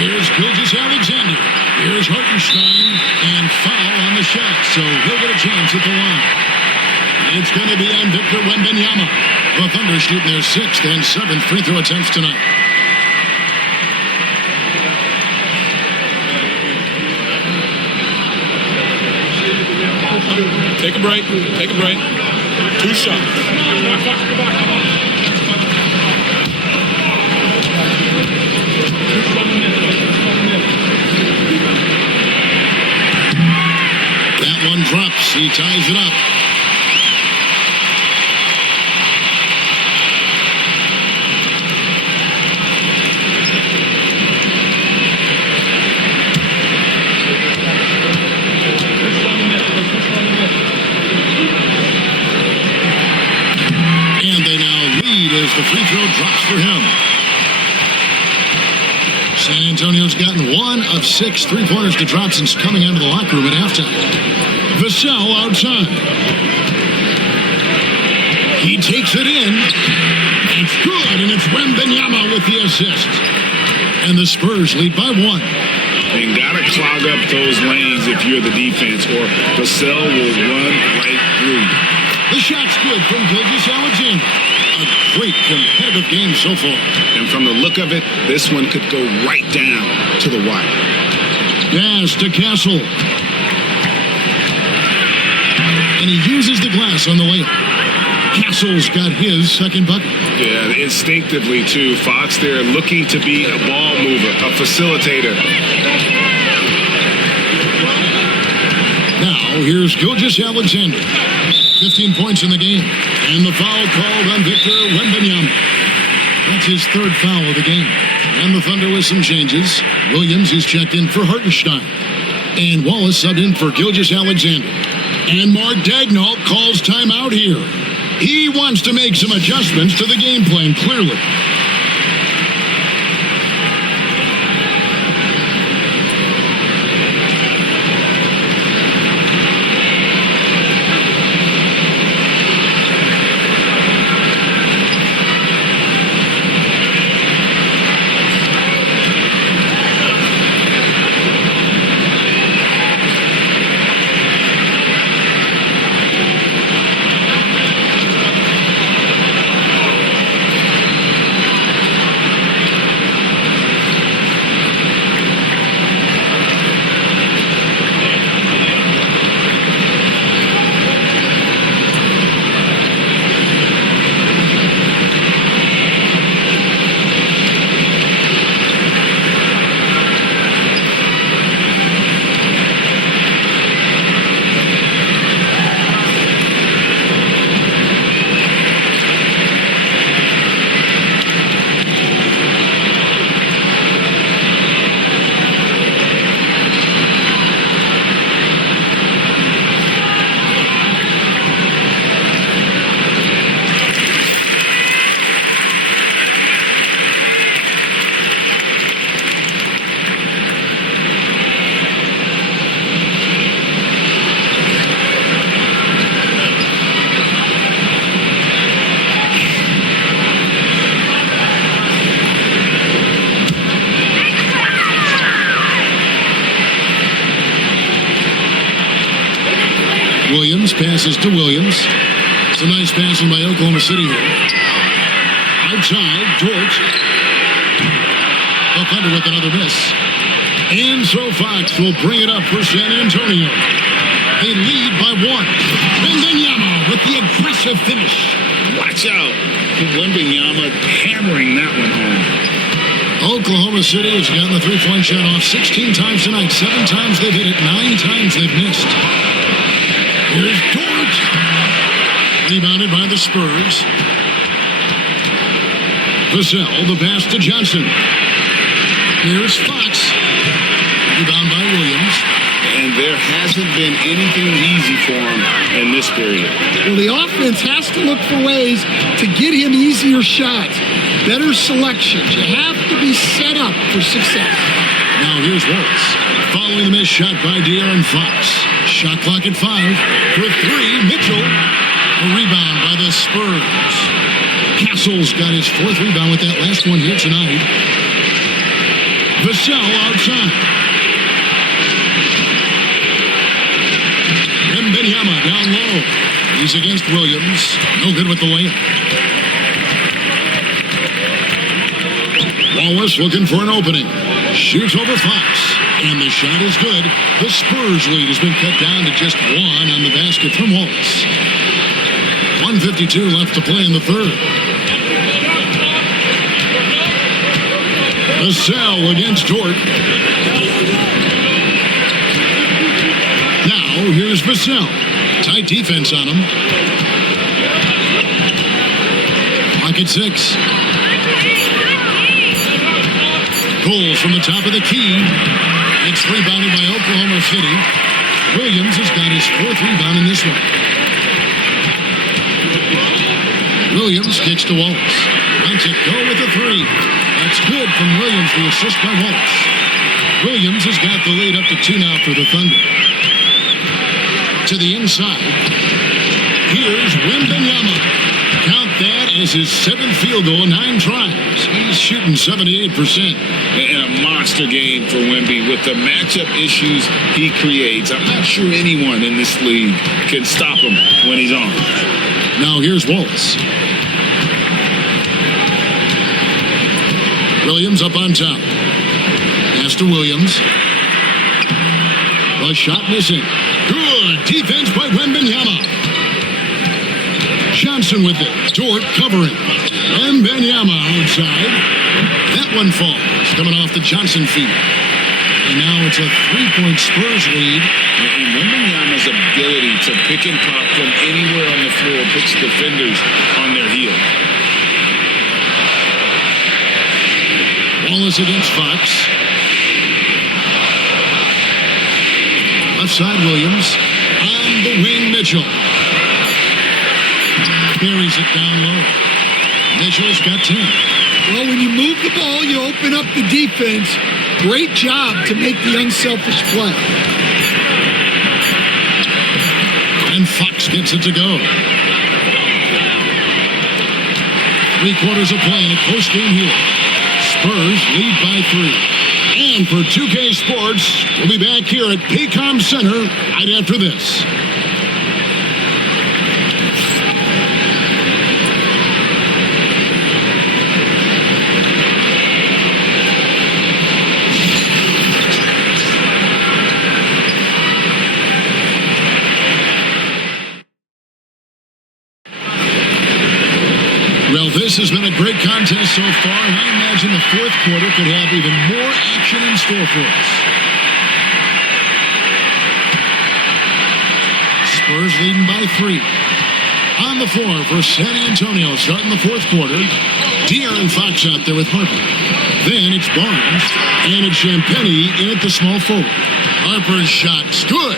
Here's Gilgeous-Alexander. Here's Hartenstein, and foul on the shot, so he'll get a chance at the line. It's going to be on Victor Wembanyama. The Thunder shooting their 6th and 7th free throw attempts tonight. Take a break. Take a break. 2 shots. That one drops. He ties it up. And they now lead as the free throw drops for him. San Antonio's gotten 1 of 6 three-pointers to drop since coming out of the locker room at halftime. Vassell outside. He takes it in. It's good, and it's Wembanyama with the assist. And the Spurs lead by 1. and got to clog up those lanes if you're the defense, or Vassell will run right through you. The shot's good from Gilgeous-Alexander. A great competitive game so far. And from the look of it, this one could go right down to the wire. Pass to Castle. And he uses the glass on the layup. Castle's got his second bucket. Yeah, instinctively, too. Fox there looking to be a ball mover, a facilitator. Now, here's Gilgeous-Alexander. 15 points in the game. And the foul called on Victor Wembanyama. That's his third foul of the game. And the Thunder with some changes. Williams is checked in for Hartenstein. And Wallace subbed in for Gilgeous-Alexander. And Mark Daigneault calls timeout here. He wants to make some adjustments to the game plan, clearly. Williams passes to Williams. It's a nice passing by Oklahoma City here. Outside, George. The Thunder with another miss. And so Fox will bring it up for San Antonio. They lead by one. Wembanyama with the aggressive finish. Watch out. Wembanyama hammering that one home. Oklahoma City has gotten the three-point shot off 16 times tonight. 7 times they've hit it. 9 times they've missed. Here's George. Rebounded by the Spurs. Vassell, the pass to Johnson. Here's Fox. Rebound by Williams. And there hasn't been anything easy for him in this period. Well, the offense has to look for ways to get him easier shots, better selections. You have to be set up for success. Now here's Wallace. Following the missed shot by De'Aaron Fox. Shot clock at 5. For 3, Mitchell. A rebound by the Spurs. Castle's got his 4th rebound with that last one here tonight. Vassell outside. Wembanyama down low. He's against Williams. No good with the layup. Wallace looking for an opening. Shoots over Fox. And the shot is good. The Spurs lead has been cut down to just 1 on the basket from Wallace. 1:52 left to play in the third. Vassell against Dort. Now here's Vassell. Tight defense on him. Clock at 6. Goals from the top of the key. It's rebounded by Oklahoma City. Williams has got his 4th rebound in this one. Williams kicks to Wallace. Lets it go with a 3. That's good from Williams, the assist by Wallace. Williams has got the lead up to 2 now for the Thunder. To the inside. Here's Wembanyama. Count that as is his 7th field goal in 9 tries. He's shooting 78%. And a monster game for Wemby with the matchup issues he creates. I'm not sure anyone in this league can stop him when he's on. Now here's Wallace. Williams up on top. Pass to Williams. The shot missing. Good defense by Wembanyama. Johnson with it. Dort covering. Wembanyama outside. That one falls. Coming off the Johnson feet. And now it's a 3-point Spurs lead. And Wembanyama's ability to pick and pop from anywhere on the floor puts defenders on their heel. Wallace against Fox. Left side Williams. On the wing Mitchell. Buries it down low. Mitchell's got 10. Well, when you move the ball, you open up the defense. Great job to make the unselfish play. And Fox gets it to go. 3 quarters of play in a close game here. Spurs lead by 3. And for 2K Sports, we'll be back here at Paycom Center right after this. Well, this has been a great contest so far, and I imagine the 4th quarter could have even more action in store for us. Spurs leading by 3. On the floor for San Antonio, starting the 4th quarter. De'Aaron Fox out there with Harper. Then it's Barnes, and it's Champagnie in at the small forward. Harper's shot's good.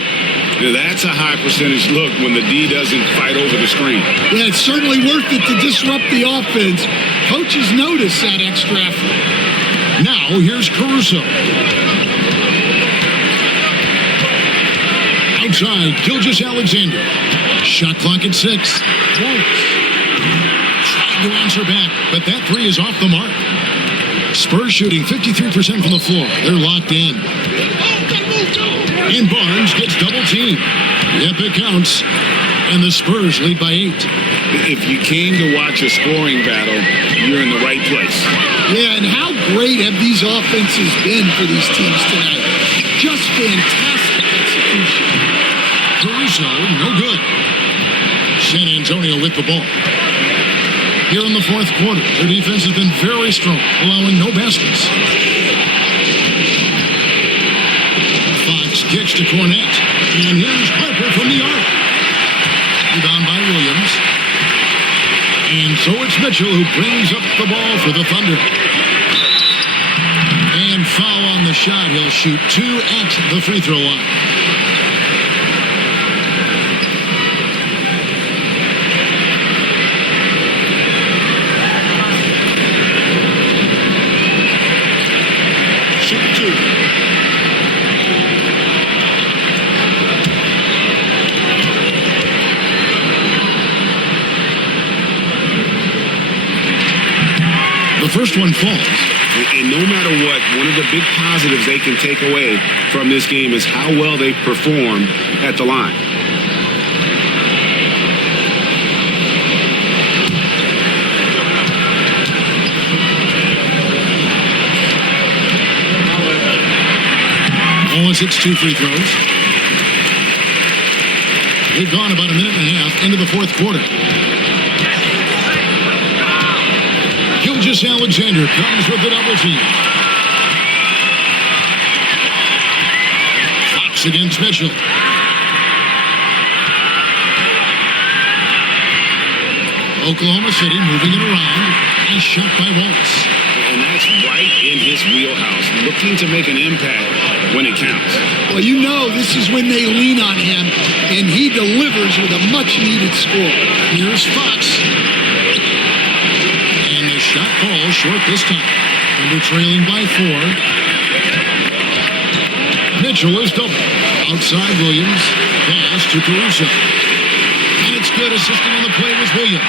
That's a high percentage look when the D doesn't fight over the screen. Yeah, it's certainly worth it to disrupt the offense. Coaches notice that extra effort. Now here's Caruso. Outside, Gilgeous-Alexander. Shot clock at 6. Wallace trying to answer back, but that 3 is off the mark. Spurs shooting 53% from the floor. They're locked in. And Barnes gets double teamed. Yep, it counts. And the Spurs lead by 8. If you came to watch a scoring battle, you're in the right place. Yeah, and how great have these offenses been for these teams tonight? Just fantastic execution. Caruso, no good. San Antonio with the ball. Here in the 4th quarter, their defense has been very strong, allowing no baskets. Fox kicks to Cornette. And here's Harper from the arc. Rebound by Williams. And so it's Mitchell who brings up the ball for the Thunder. And foul on the shot. He'll shoot 2 at the free throw line. Shoot 2. The first one falls. And no matter what, one of the big positives they can take away from this game is how well they perform at the line. Wallace hits 2 free throws. They've gone about a minute and a half into the 4th quarter. Gilgeous-Alexander comes with the double team. Fox against Mitchell. Oklahoma City moving it around. Nice shot by Wallace. And that's right in his wheelhouse, looking to make an impact when it counts. Well, you know this is when they lean on him, and he delivers with a much-needed score. Here's Fox. And the shot falls short this time. Thunder trailing by 4. Mitchell is double. Outside Williams. Pass to Caruso. And it's good. Assisting on the play was Williams.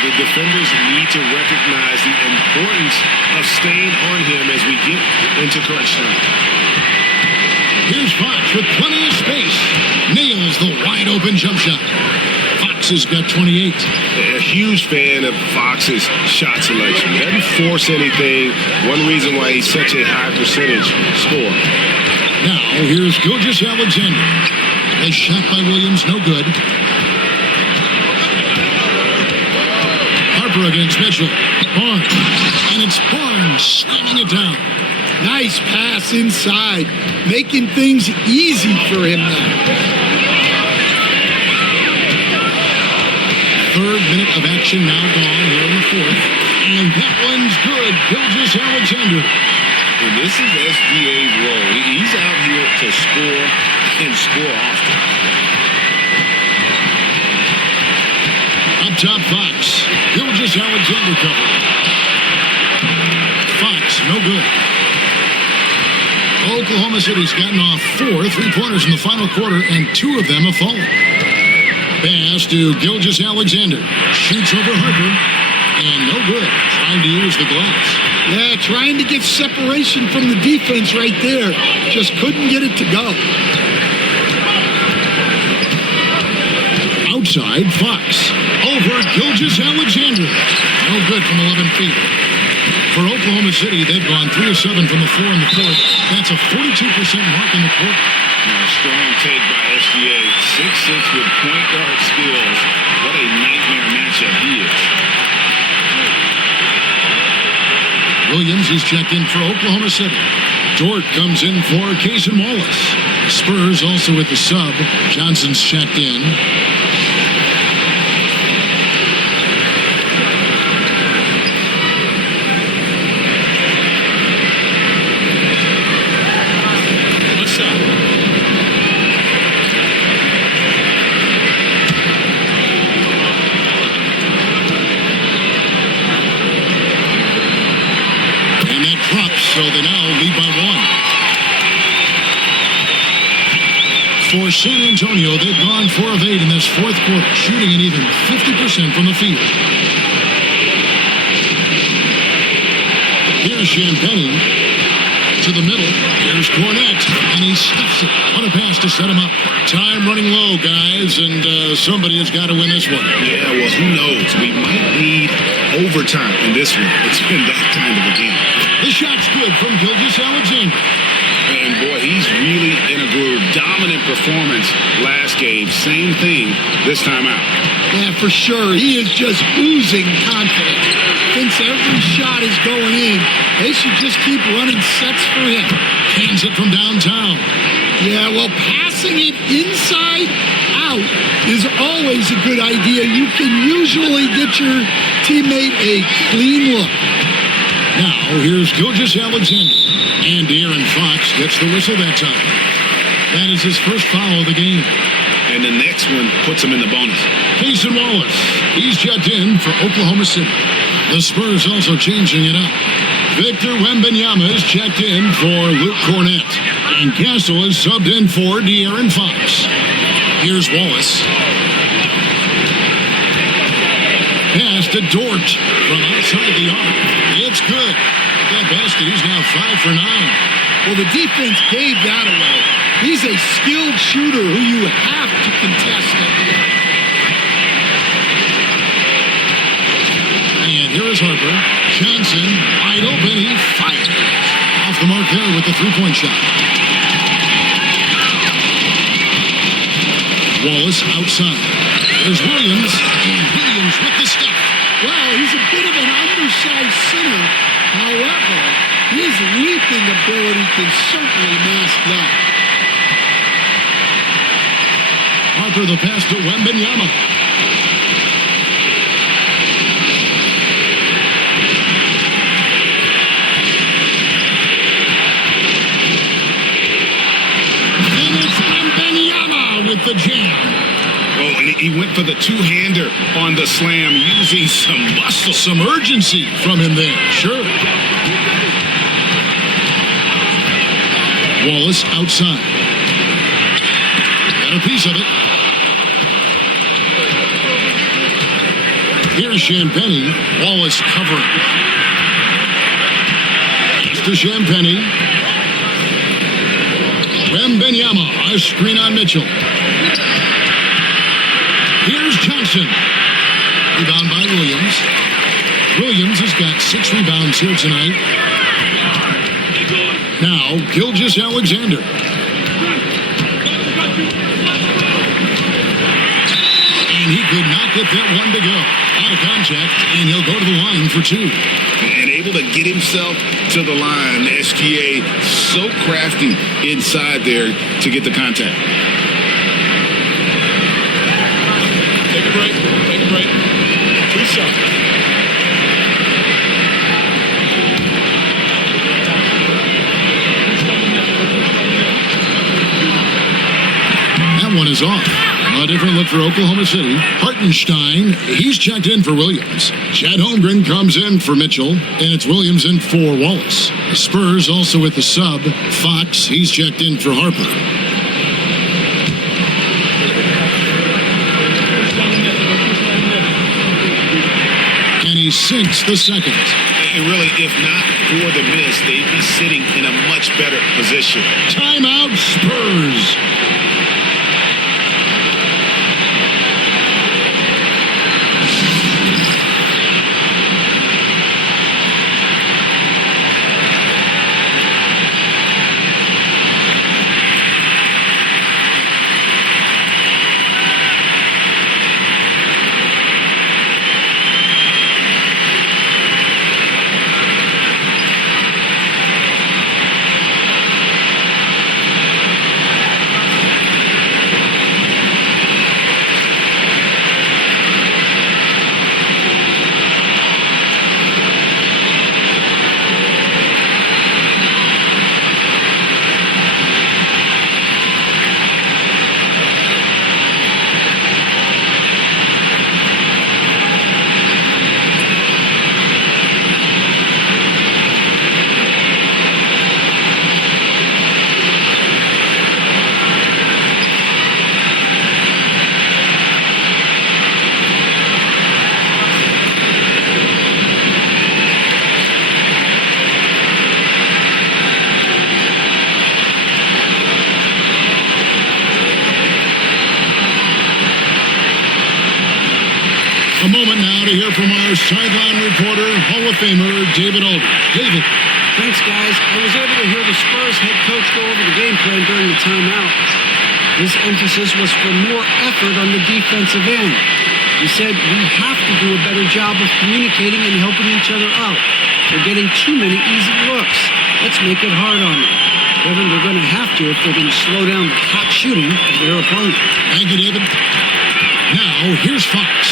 The defenders need to recognize the importance of staying on him as we get into crunch time. Here's Fox with plenty of space. Nails the wide open jump shot. Fox has got 28. A huge fan of Fox's shot selection. Doesn't force anything. One reason why he's such a high percentage scorer. Now, here's Gilgeous Alexander. A shot by Williams, no good. Harper against Mitchell. Barnes. And it's Barnes slamming it down. Nice pass inside, making things easy for him now. Third minute of action now gone here in the fourth. And that one's good. Gilgeous Alexander. And this is SGA's role. He's out here to score and score often. Up top, Fox. Gilgeous Alexander covered. Fox, no good. Oklahoma City's gotten off 4 3-pointers in the final quarter, and 2 of them have fallen. Pass to Gilgeous Alexander. Shoots over Harper, and no good. Trying to use the glass. Yeah, trying to get separation from the defense right there. Just couldn't get it to go. Outside, Fox. Over Gilgeous Alexander. No good from 11 feet. For Oklahoma City, they've gone 3 of 7 from the floor in the fourth. That's a 42% mark in the quarter. Now, strong take by SGA. 6'6" with point guard skills. What a nightmare matchup he is. Williams is checked in for Oklahoma City. Dort comes in for Cason Wallace. Spurs also with the sub. Johnson's checked in. So they now lead by 1. For San Antonio, they've gone 4 of 8 in this fourth quarter, shooting an even 50% from the field. Here's Champagne to the middle. Here's Cornette, and he stuffs it. What a pass to set him up. Time running low, guys, and somebody has got to win this one. Yeah, well, who knows? We might need overtime in this one. It's been that kind of a game. The shot's good from Gilgeous Alexander. And boy, he's really in a groove. Dominant performance last game. Same thing this time out. Yeah, for sure. He is just oozing confidence. Thinks every shot is going in. They should just keep running sets for him. Hands it from downtown. Yeah, well, passing it inside out is always a good idea. You can usually get your teammate a clean look. Now, here's Gilgeous Alexander. And De'Aaron Fox gets the whistle that time. That is his first foul of the game. And the next one puts him in the bonus. Cason Wallace. He's checked in for Oklahoma City. The Spurs also changing it up. Victor Wembanyama is checked in for Luke Cornette. And Castle is subbed in for De'Aaron Fox. Here's Wallace. Pass to Dort from outside the arc. It's good. That basket, he's now 5 for 9. Well, the defense gave that away. He's a skilled shooter who you have to contest at the end. And here is Harper. Johnson, wide open. He fires. Off the mark there with the three-point shot. Wallace outside. There's Williams. And Williams with the step. Well, he's a bit of an undersized center. However, his leaping ability can certainly mask that. Harper the pass to Wembanyama. And it's Wembanyama with the jam. Oh, and he went for the two-hander on the slam, using some muscle. Some urgency from him there, sure. Wallace outside. Got a piece of it. Here's Champagny. Wallace covering. To Champagny. Wembanyama, a screen on Mitchell. Here's Johnson. Rebound by Williams. Williams has got 6 rebounds here tonight. Now, Gilgeous-Alexander. And he could not get that one to go. Out of contact, and he'll go to the line for 2. And able to get himself to the line. SGA so crafty inside there to get the contact. Take a break. Take a break. 2 shots. That one is off. A different look for Oklahoma City. Hartenstein, he's checked in for Williams. Chad Holmgren comes in for Mitchell, and it's Williams in for Wallace. The Spurs also with the sub. Fox, he's checked in for Harper. And he sinks the second. And really, if not for the miss, they'd be sitting in a much better position. Timeout, Spurs. A moment now to hear from our sideline reporter, Hall of Famer David Aldridge. David. Thanks, guys. I was able to hear the Spurs head coach go over the game plan during the timeout. His emphasis was for more effort on the defensive end. He said we have to do a better job of communicating and helping each other out. They're getting too many easy looks. Let's make it hard on them. Kevin, they're going to have to if they're going to slow down the hot shooting of their opponent. Thank you, David. Now, here's Fox.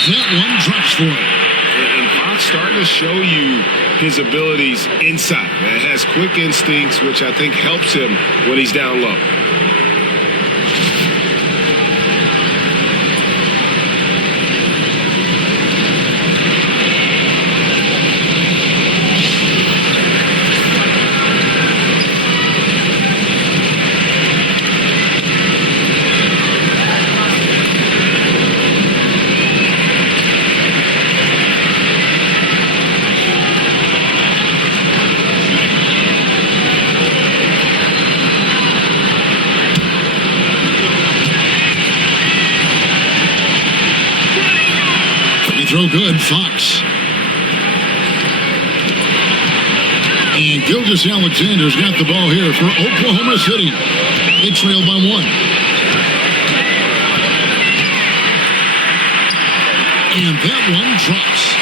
That one drops for him. And Fox starting to show you his abilities inside. Has quick instincts, which I think helps him when he's down low. Throw good, Fox. And Gilgeous-Alexander's got the ball here for Oklahoma City. They trail by 1. And that one drops.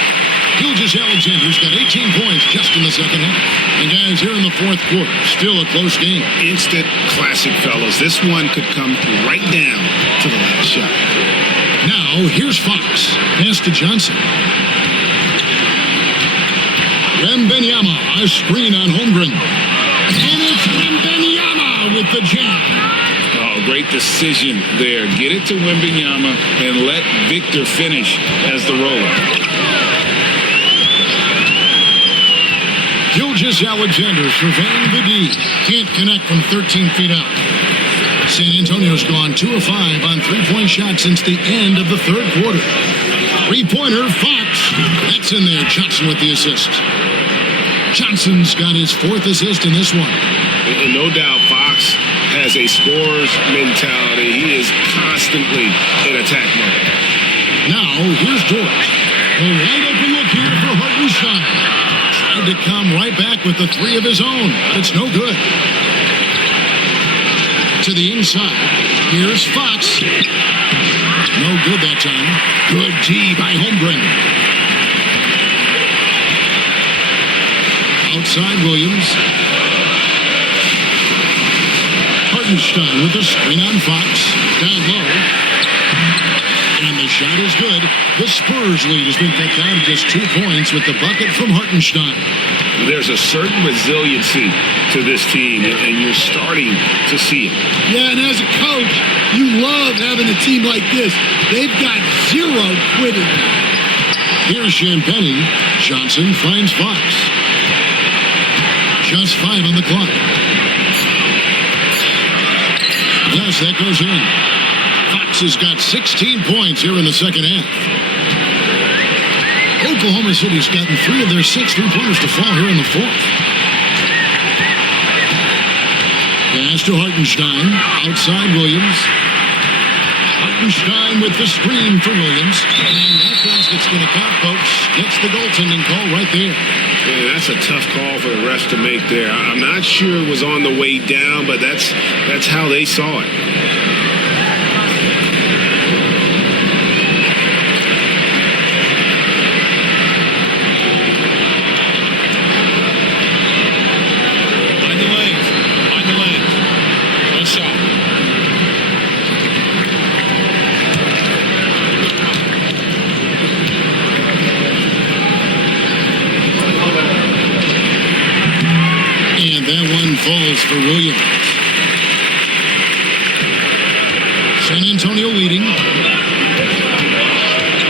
Gilgeous-Alexander's got 18 points just in the second half. And guys, here in the fourth quarter, still a close game. Instant classic, fellas. This one could come right down to the last shot. Now, here's Fox. Pass to Johnson. Wembanyama, a screen on Holmgren. And it's Wembanyama with the jam. Oh, great decision there. Get it to Wembanyama and let Victor finish as the roller. Gilgeous-Alexander surveying the D. Can't connect from 13 feet out. San Antonio's gone 2 of 5 on three-point shots since the end of the third quarter. Three-pointer, Fox. That's in there. Johnson with the assist. Johnson's got his 4th assist in this one. And no doubt Fox has a scorer's mentality. He is constantly in attack mode. Now, here's George. A wide open look here for Hartenstein. Tried to come right back with the 3 of his own, but it's no good. To the inside. Here's Fox. No good that time. Good D by Holmgren. Outside Williams. Hartenstein with the screen on Fox. Down low. And the shot is good. The Spurs lead has been cut down to just 2 points with the bucket from Hartenstein. There's a certain resiliency to this team, and you're starting to see it. Yeah, and as a coach, you love having a team like this. They've got 0 quitting. Here's Champagny. Johnson finds Fox. Just 5 on the clock. Yes, that goes in. Fox has got 16 points here in the second half. Oklahoma City's gotten 3 of their 6 3-pointers to fall here in the 4th. Pass to Hartenstein. Outside Williams. Hartenstein with the screen for Williams. And that basket's going to count, folks. Gets the goaltending call right there. Yeah, that's a tough call for the refs to make there. I'm not sure it was on the way down, but that's how they saw it. Falls for Williams. San Antonio leading.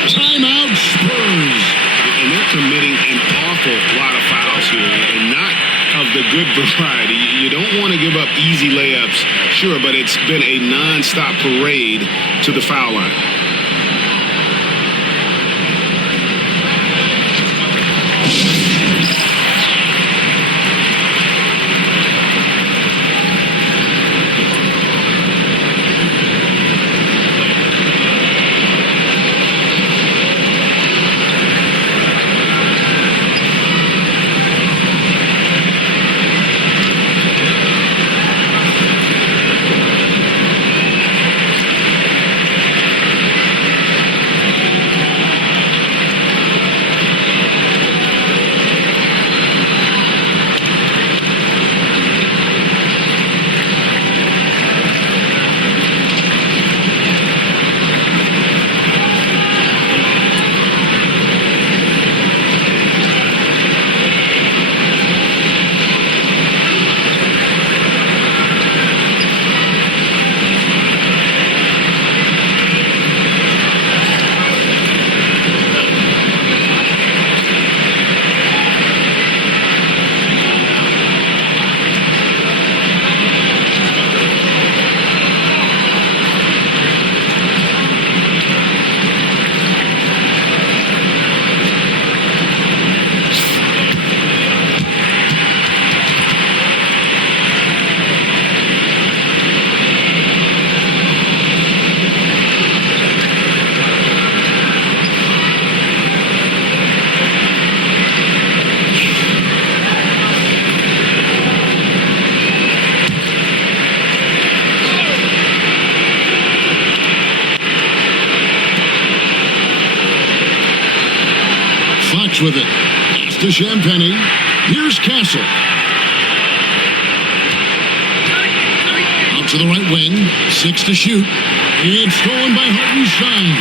Timeout Spurs. And they're committing an awful lot of fouls here, and not of the good variety. You don't want to give up easy layups, sure, but it's been a nonstop parade to the foul line. With it. Pass to Champagny. Here's Castle. Out to the right wing. 6 to shoot. It's stolen by Hartenstein.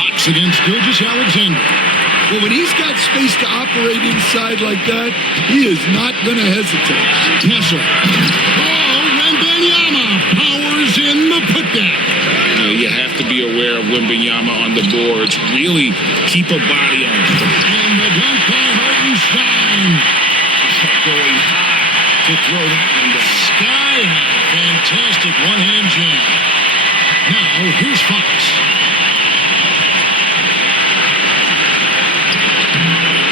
Fox against Gilgeous Alexander. Well, when he's got space to operate inside like that, he is not going to hesitate. Castle. Oh, Wembanyama powers in the putback. You have to be aware of Wembanyama on the boards. Really keep a body on him. And the dunk by Hartenstein. Going high to throw that one down. Sky high. Fantastic one-hand jam. Now, here's Fox.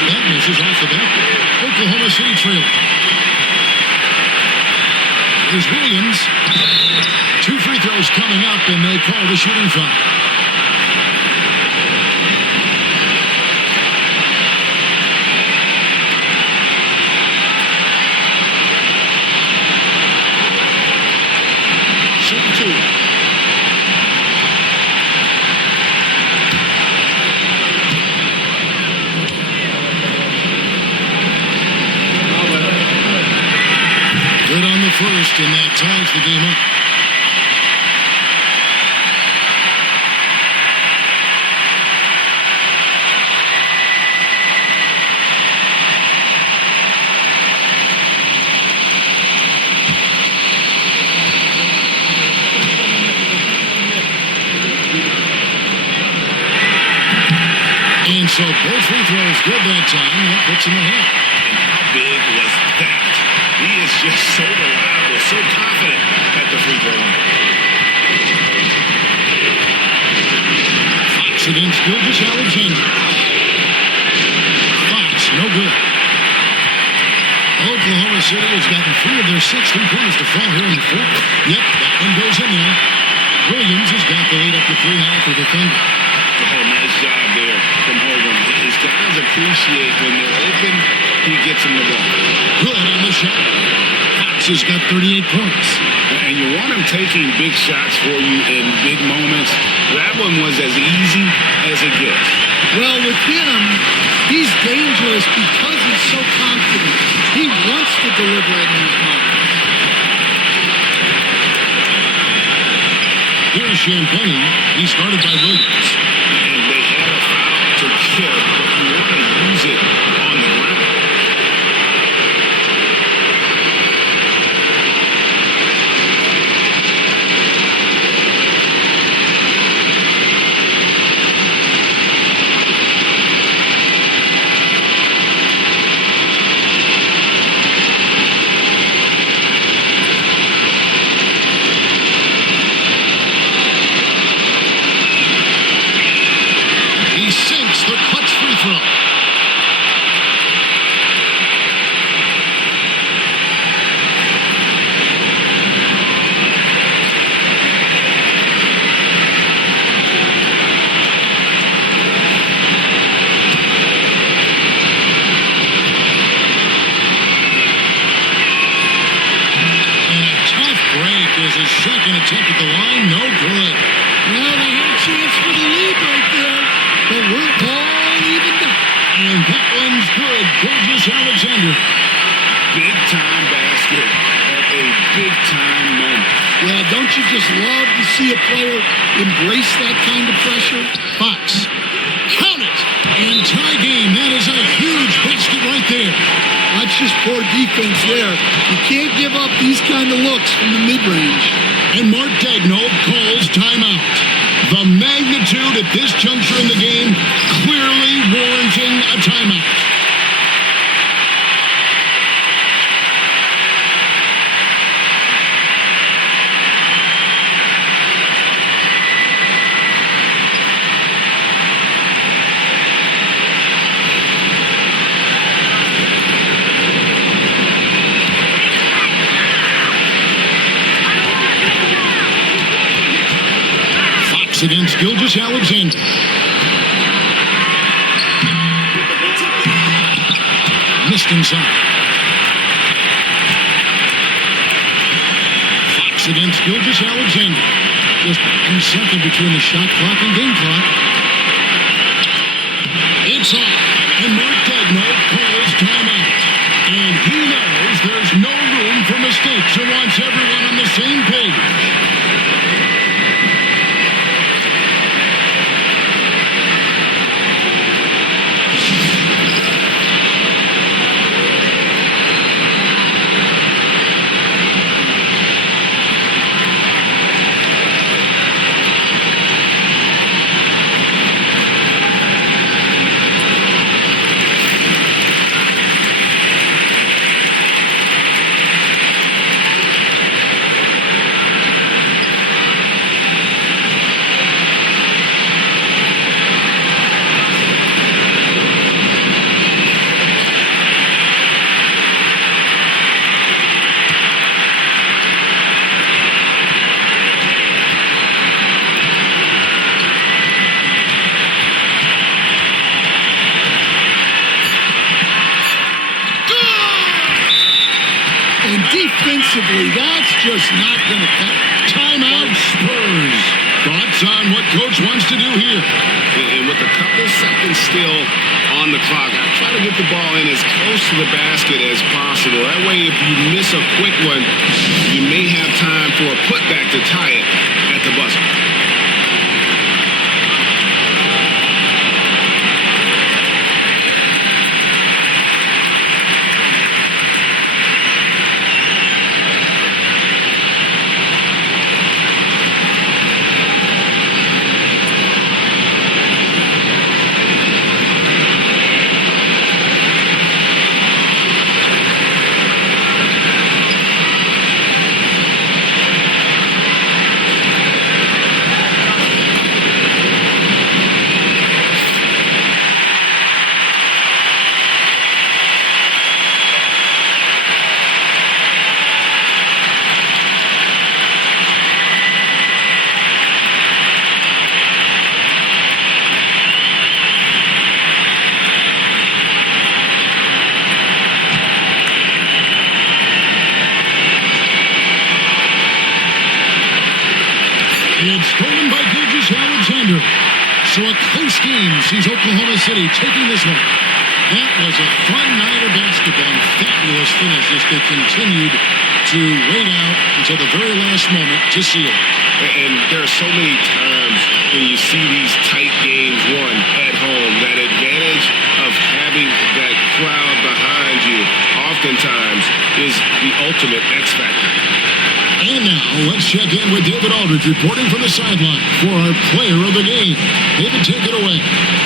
That misses off the back. Oklahoma City trailing. Here's Williams. 2 free throws coming up, and they call the shooting foul. Good on the first, and that ties the game up. And so both free throws good that time. That puts him ahead. And how big was that? He is just so reliable, so confident at the free throw line. Fox against Gilgis Alexander. Fox, no good. Oklahoma City has gotten 3 of their 6 3-pointers to fall here in the fourth. Yep, that one goes in there. Williams has got the lead up to 3 now for the Thunder. Oh, nice job there from Hogan. His guys appreciate when they're open, he gets them the ball. Good on the shot. Fox has got 38 points. And you want him taking big shots for you in big moments. That one was as easy as it gets. Well, with him, he's dangerous because he's so confident. He wants to deliver in these moments. Here's Champagne. He started by Williams. And they had a foul to give, but you want to use it on the ground. He sinks the clutch free throw. And a tough break is his second attempt at the line. No good. Well, they had a chance for the lead right there, but we're all evened up. And that one's good. Gilgis Alexander. Big time basket at a big time moment. Well, don't you just love to see a player embrace that kind of pressure? Fox. Count it. And tie game. That is a huge basket right there. That's just poor defense there. You can't give up these kind of looks from the mid-range. And Mark Daigneault calls timeout. The magnitude at this juncture in the game clearly warranting a timeout. Fox against Gilgis Alexander. Missed inside. Fox against Gilgis Alexander. Just 1 second between the shot clock and game clock. It's off, and Mark Daigneault calls timeout. And he knows there's no room for mistakes and wants everyone on the same page. defensively, that's just not going to cut it. Timeout, Spurs. Thoughts on what coach wants to do here? And with a couple seconds still on the clock, I try to get the ball in as close to the basket as possible. That way, if you miss a quick one, you may have time for a putback to tie it at the buzzer. It's stolen by Gilgeous Alexander. So a close game sees Oklahoma City taking this one. That was a fun night of basketball and fabulous finish as they continued to wait out until the very last moment to seal it. And there are so many times when you see these tight games won at home, that advantage of having that crowd behind you oftentimes is the ultimate X factor. And now, let's check in with David Aldridge reporting from the sideline for our player of the game. David, take it away.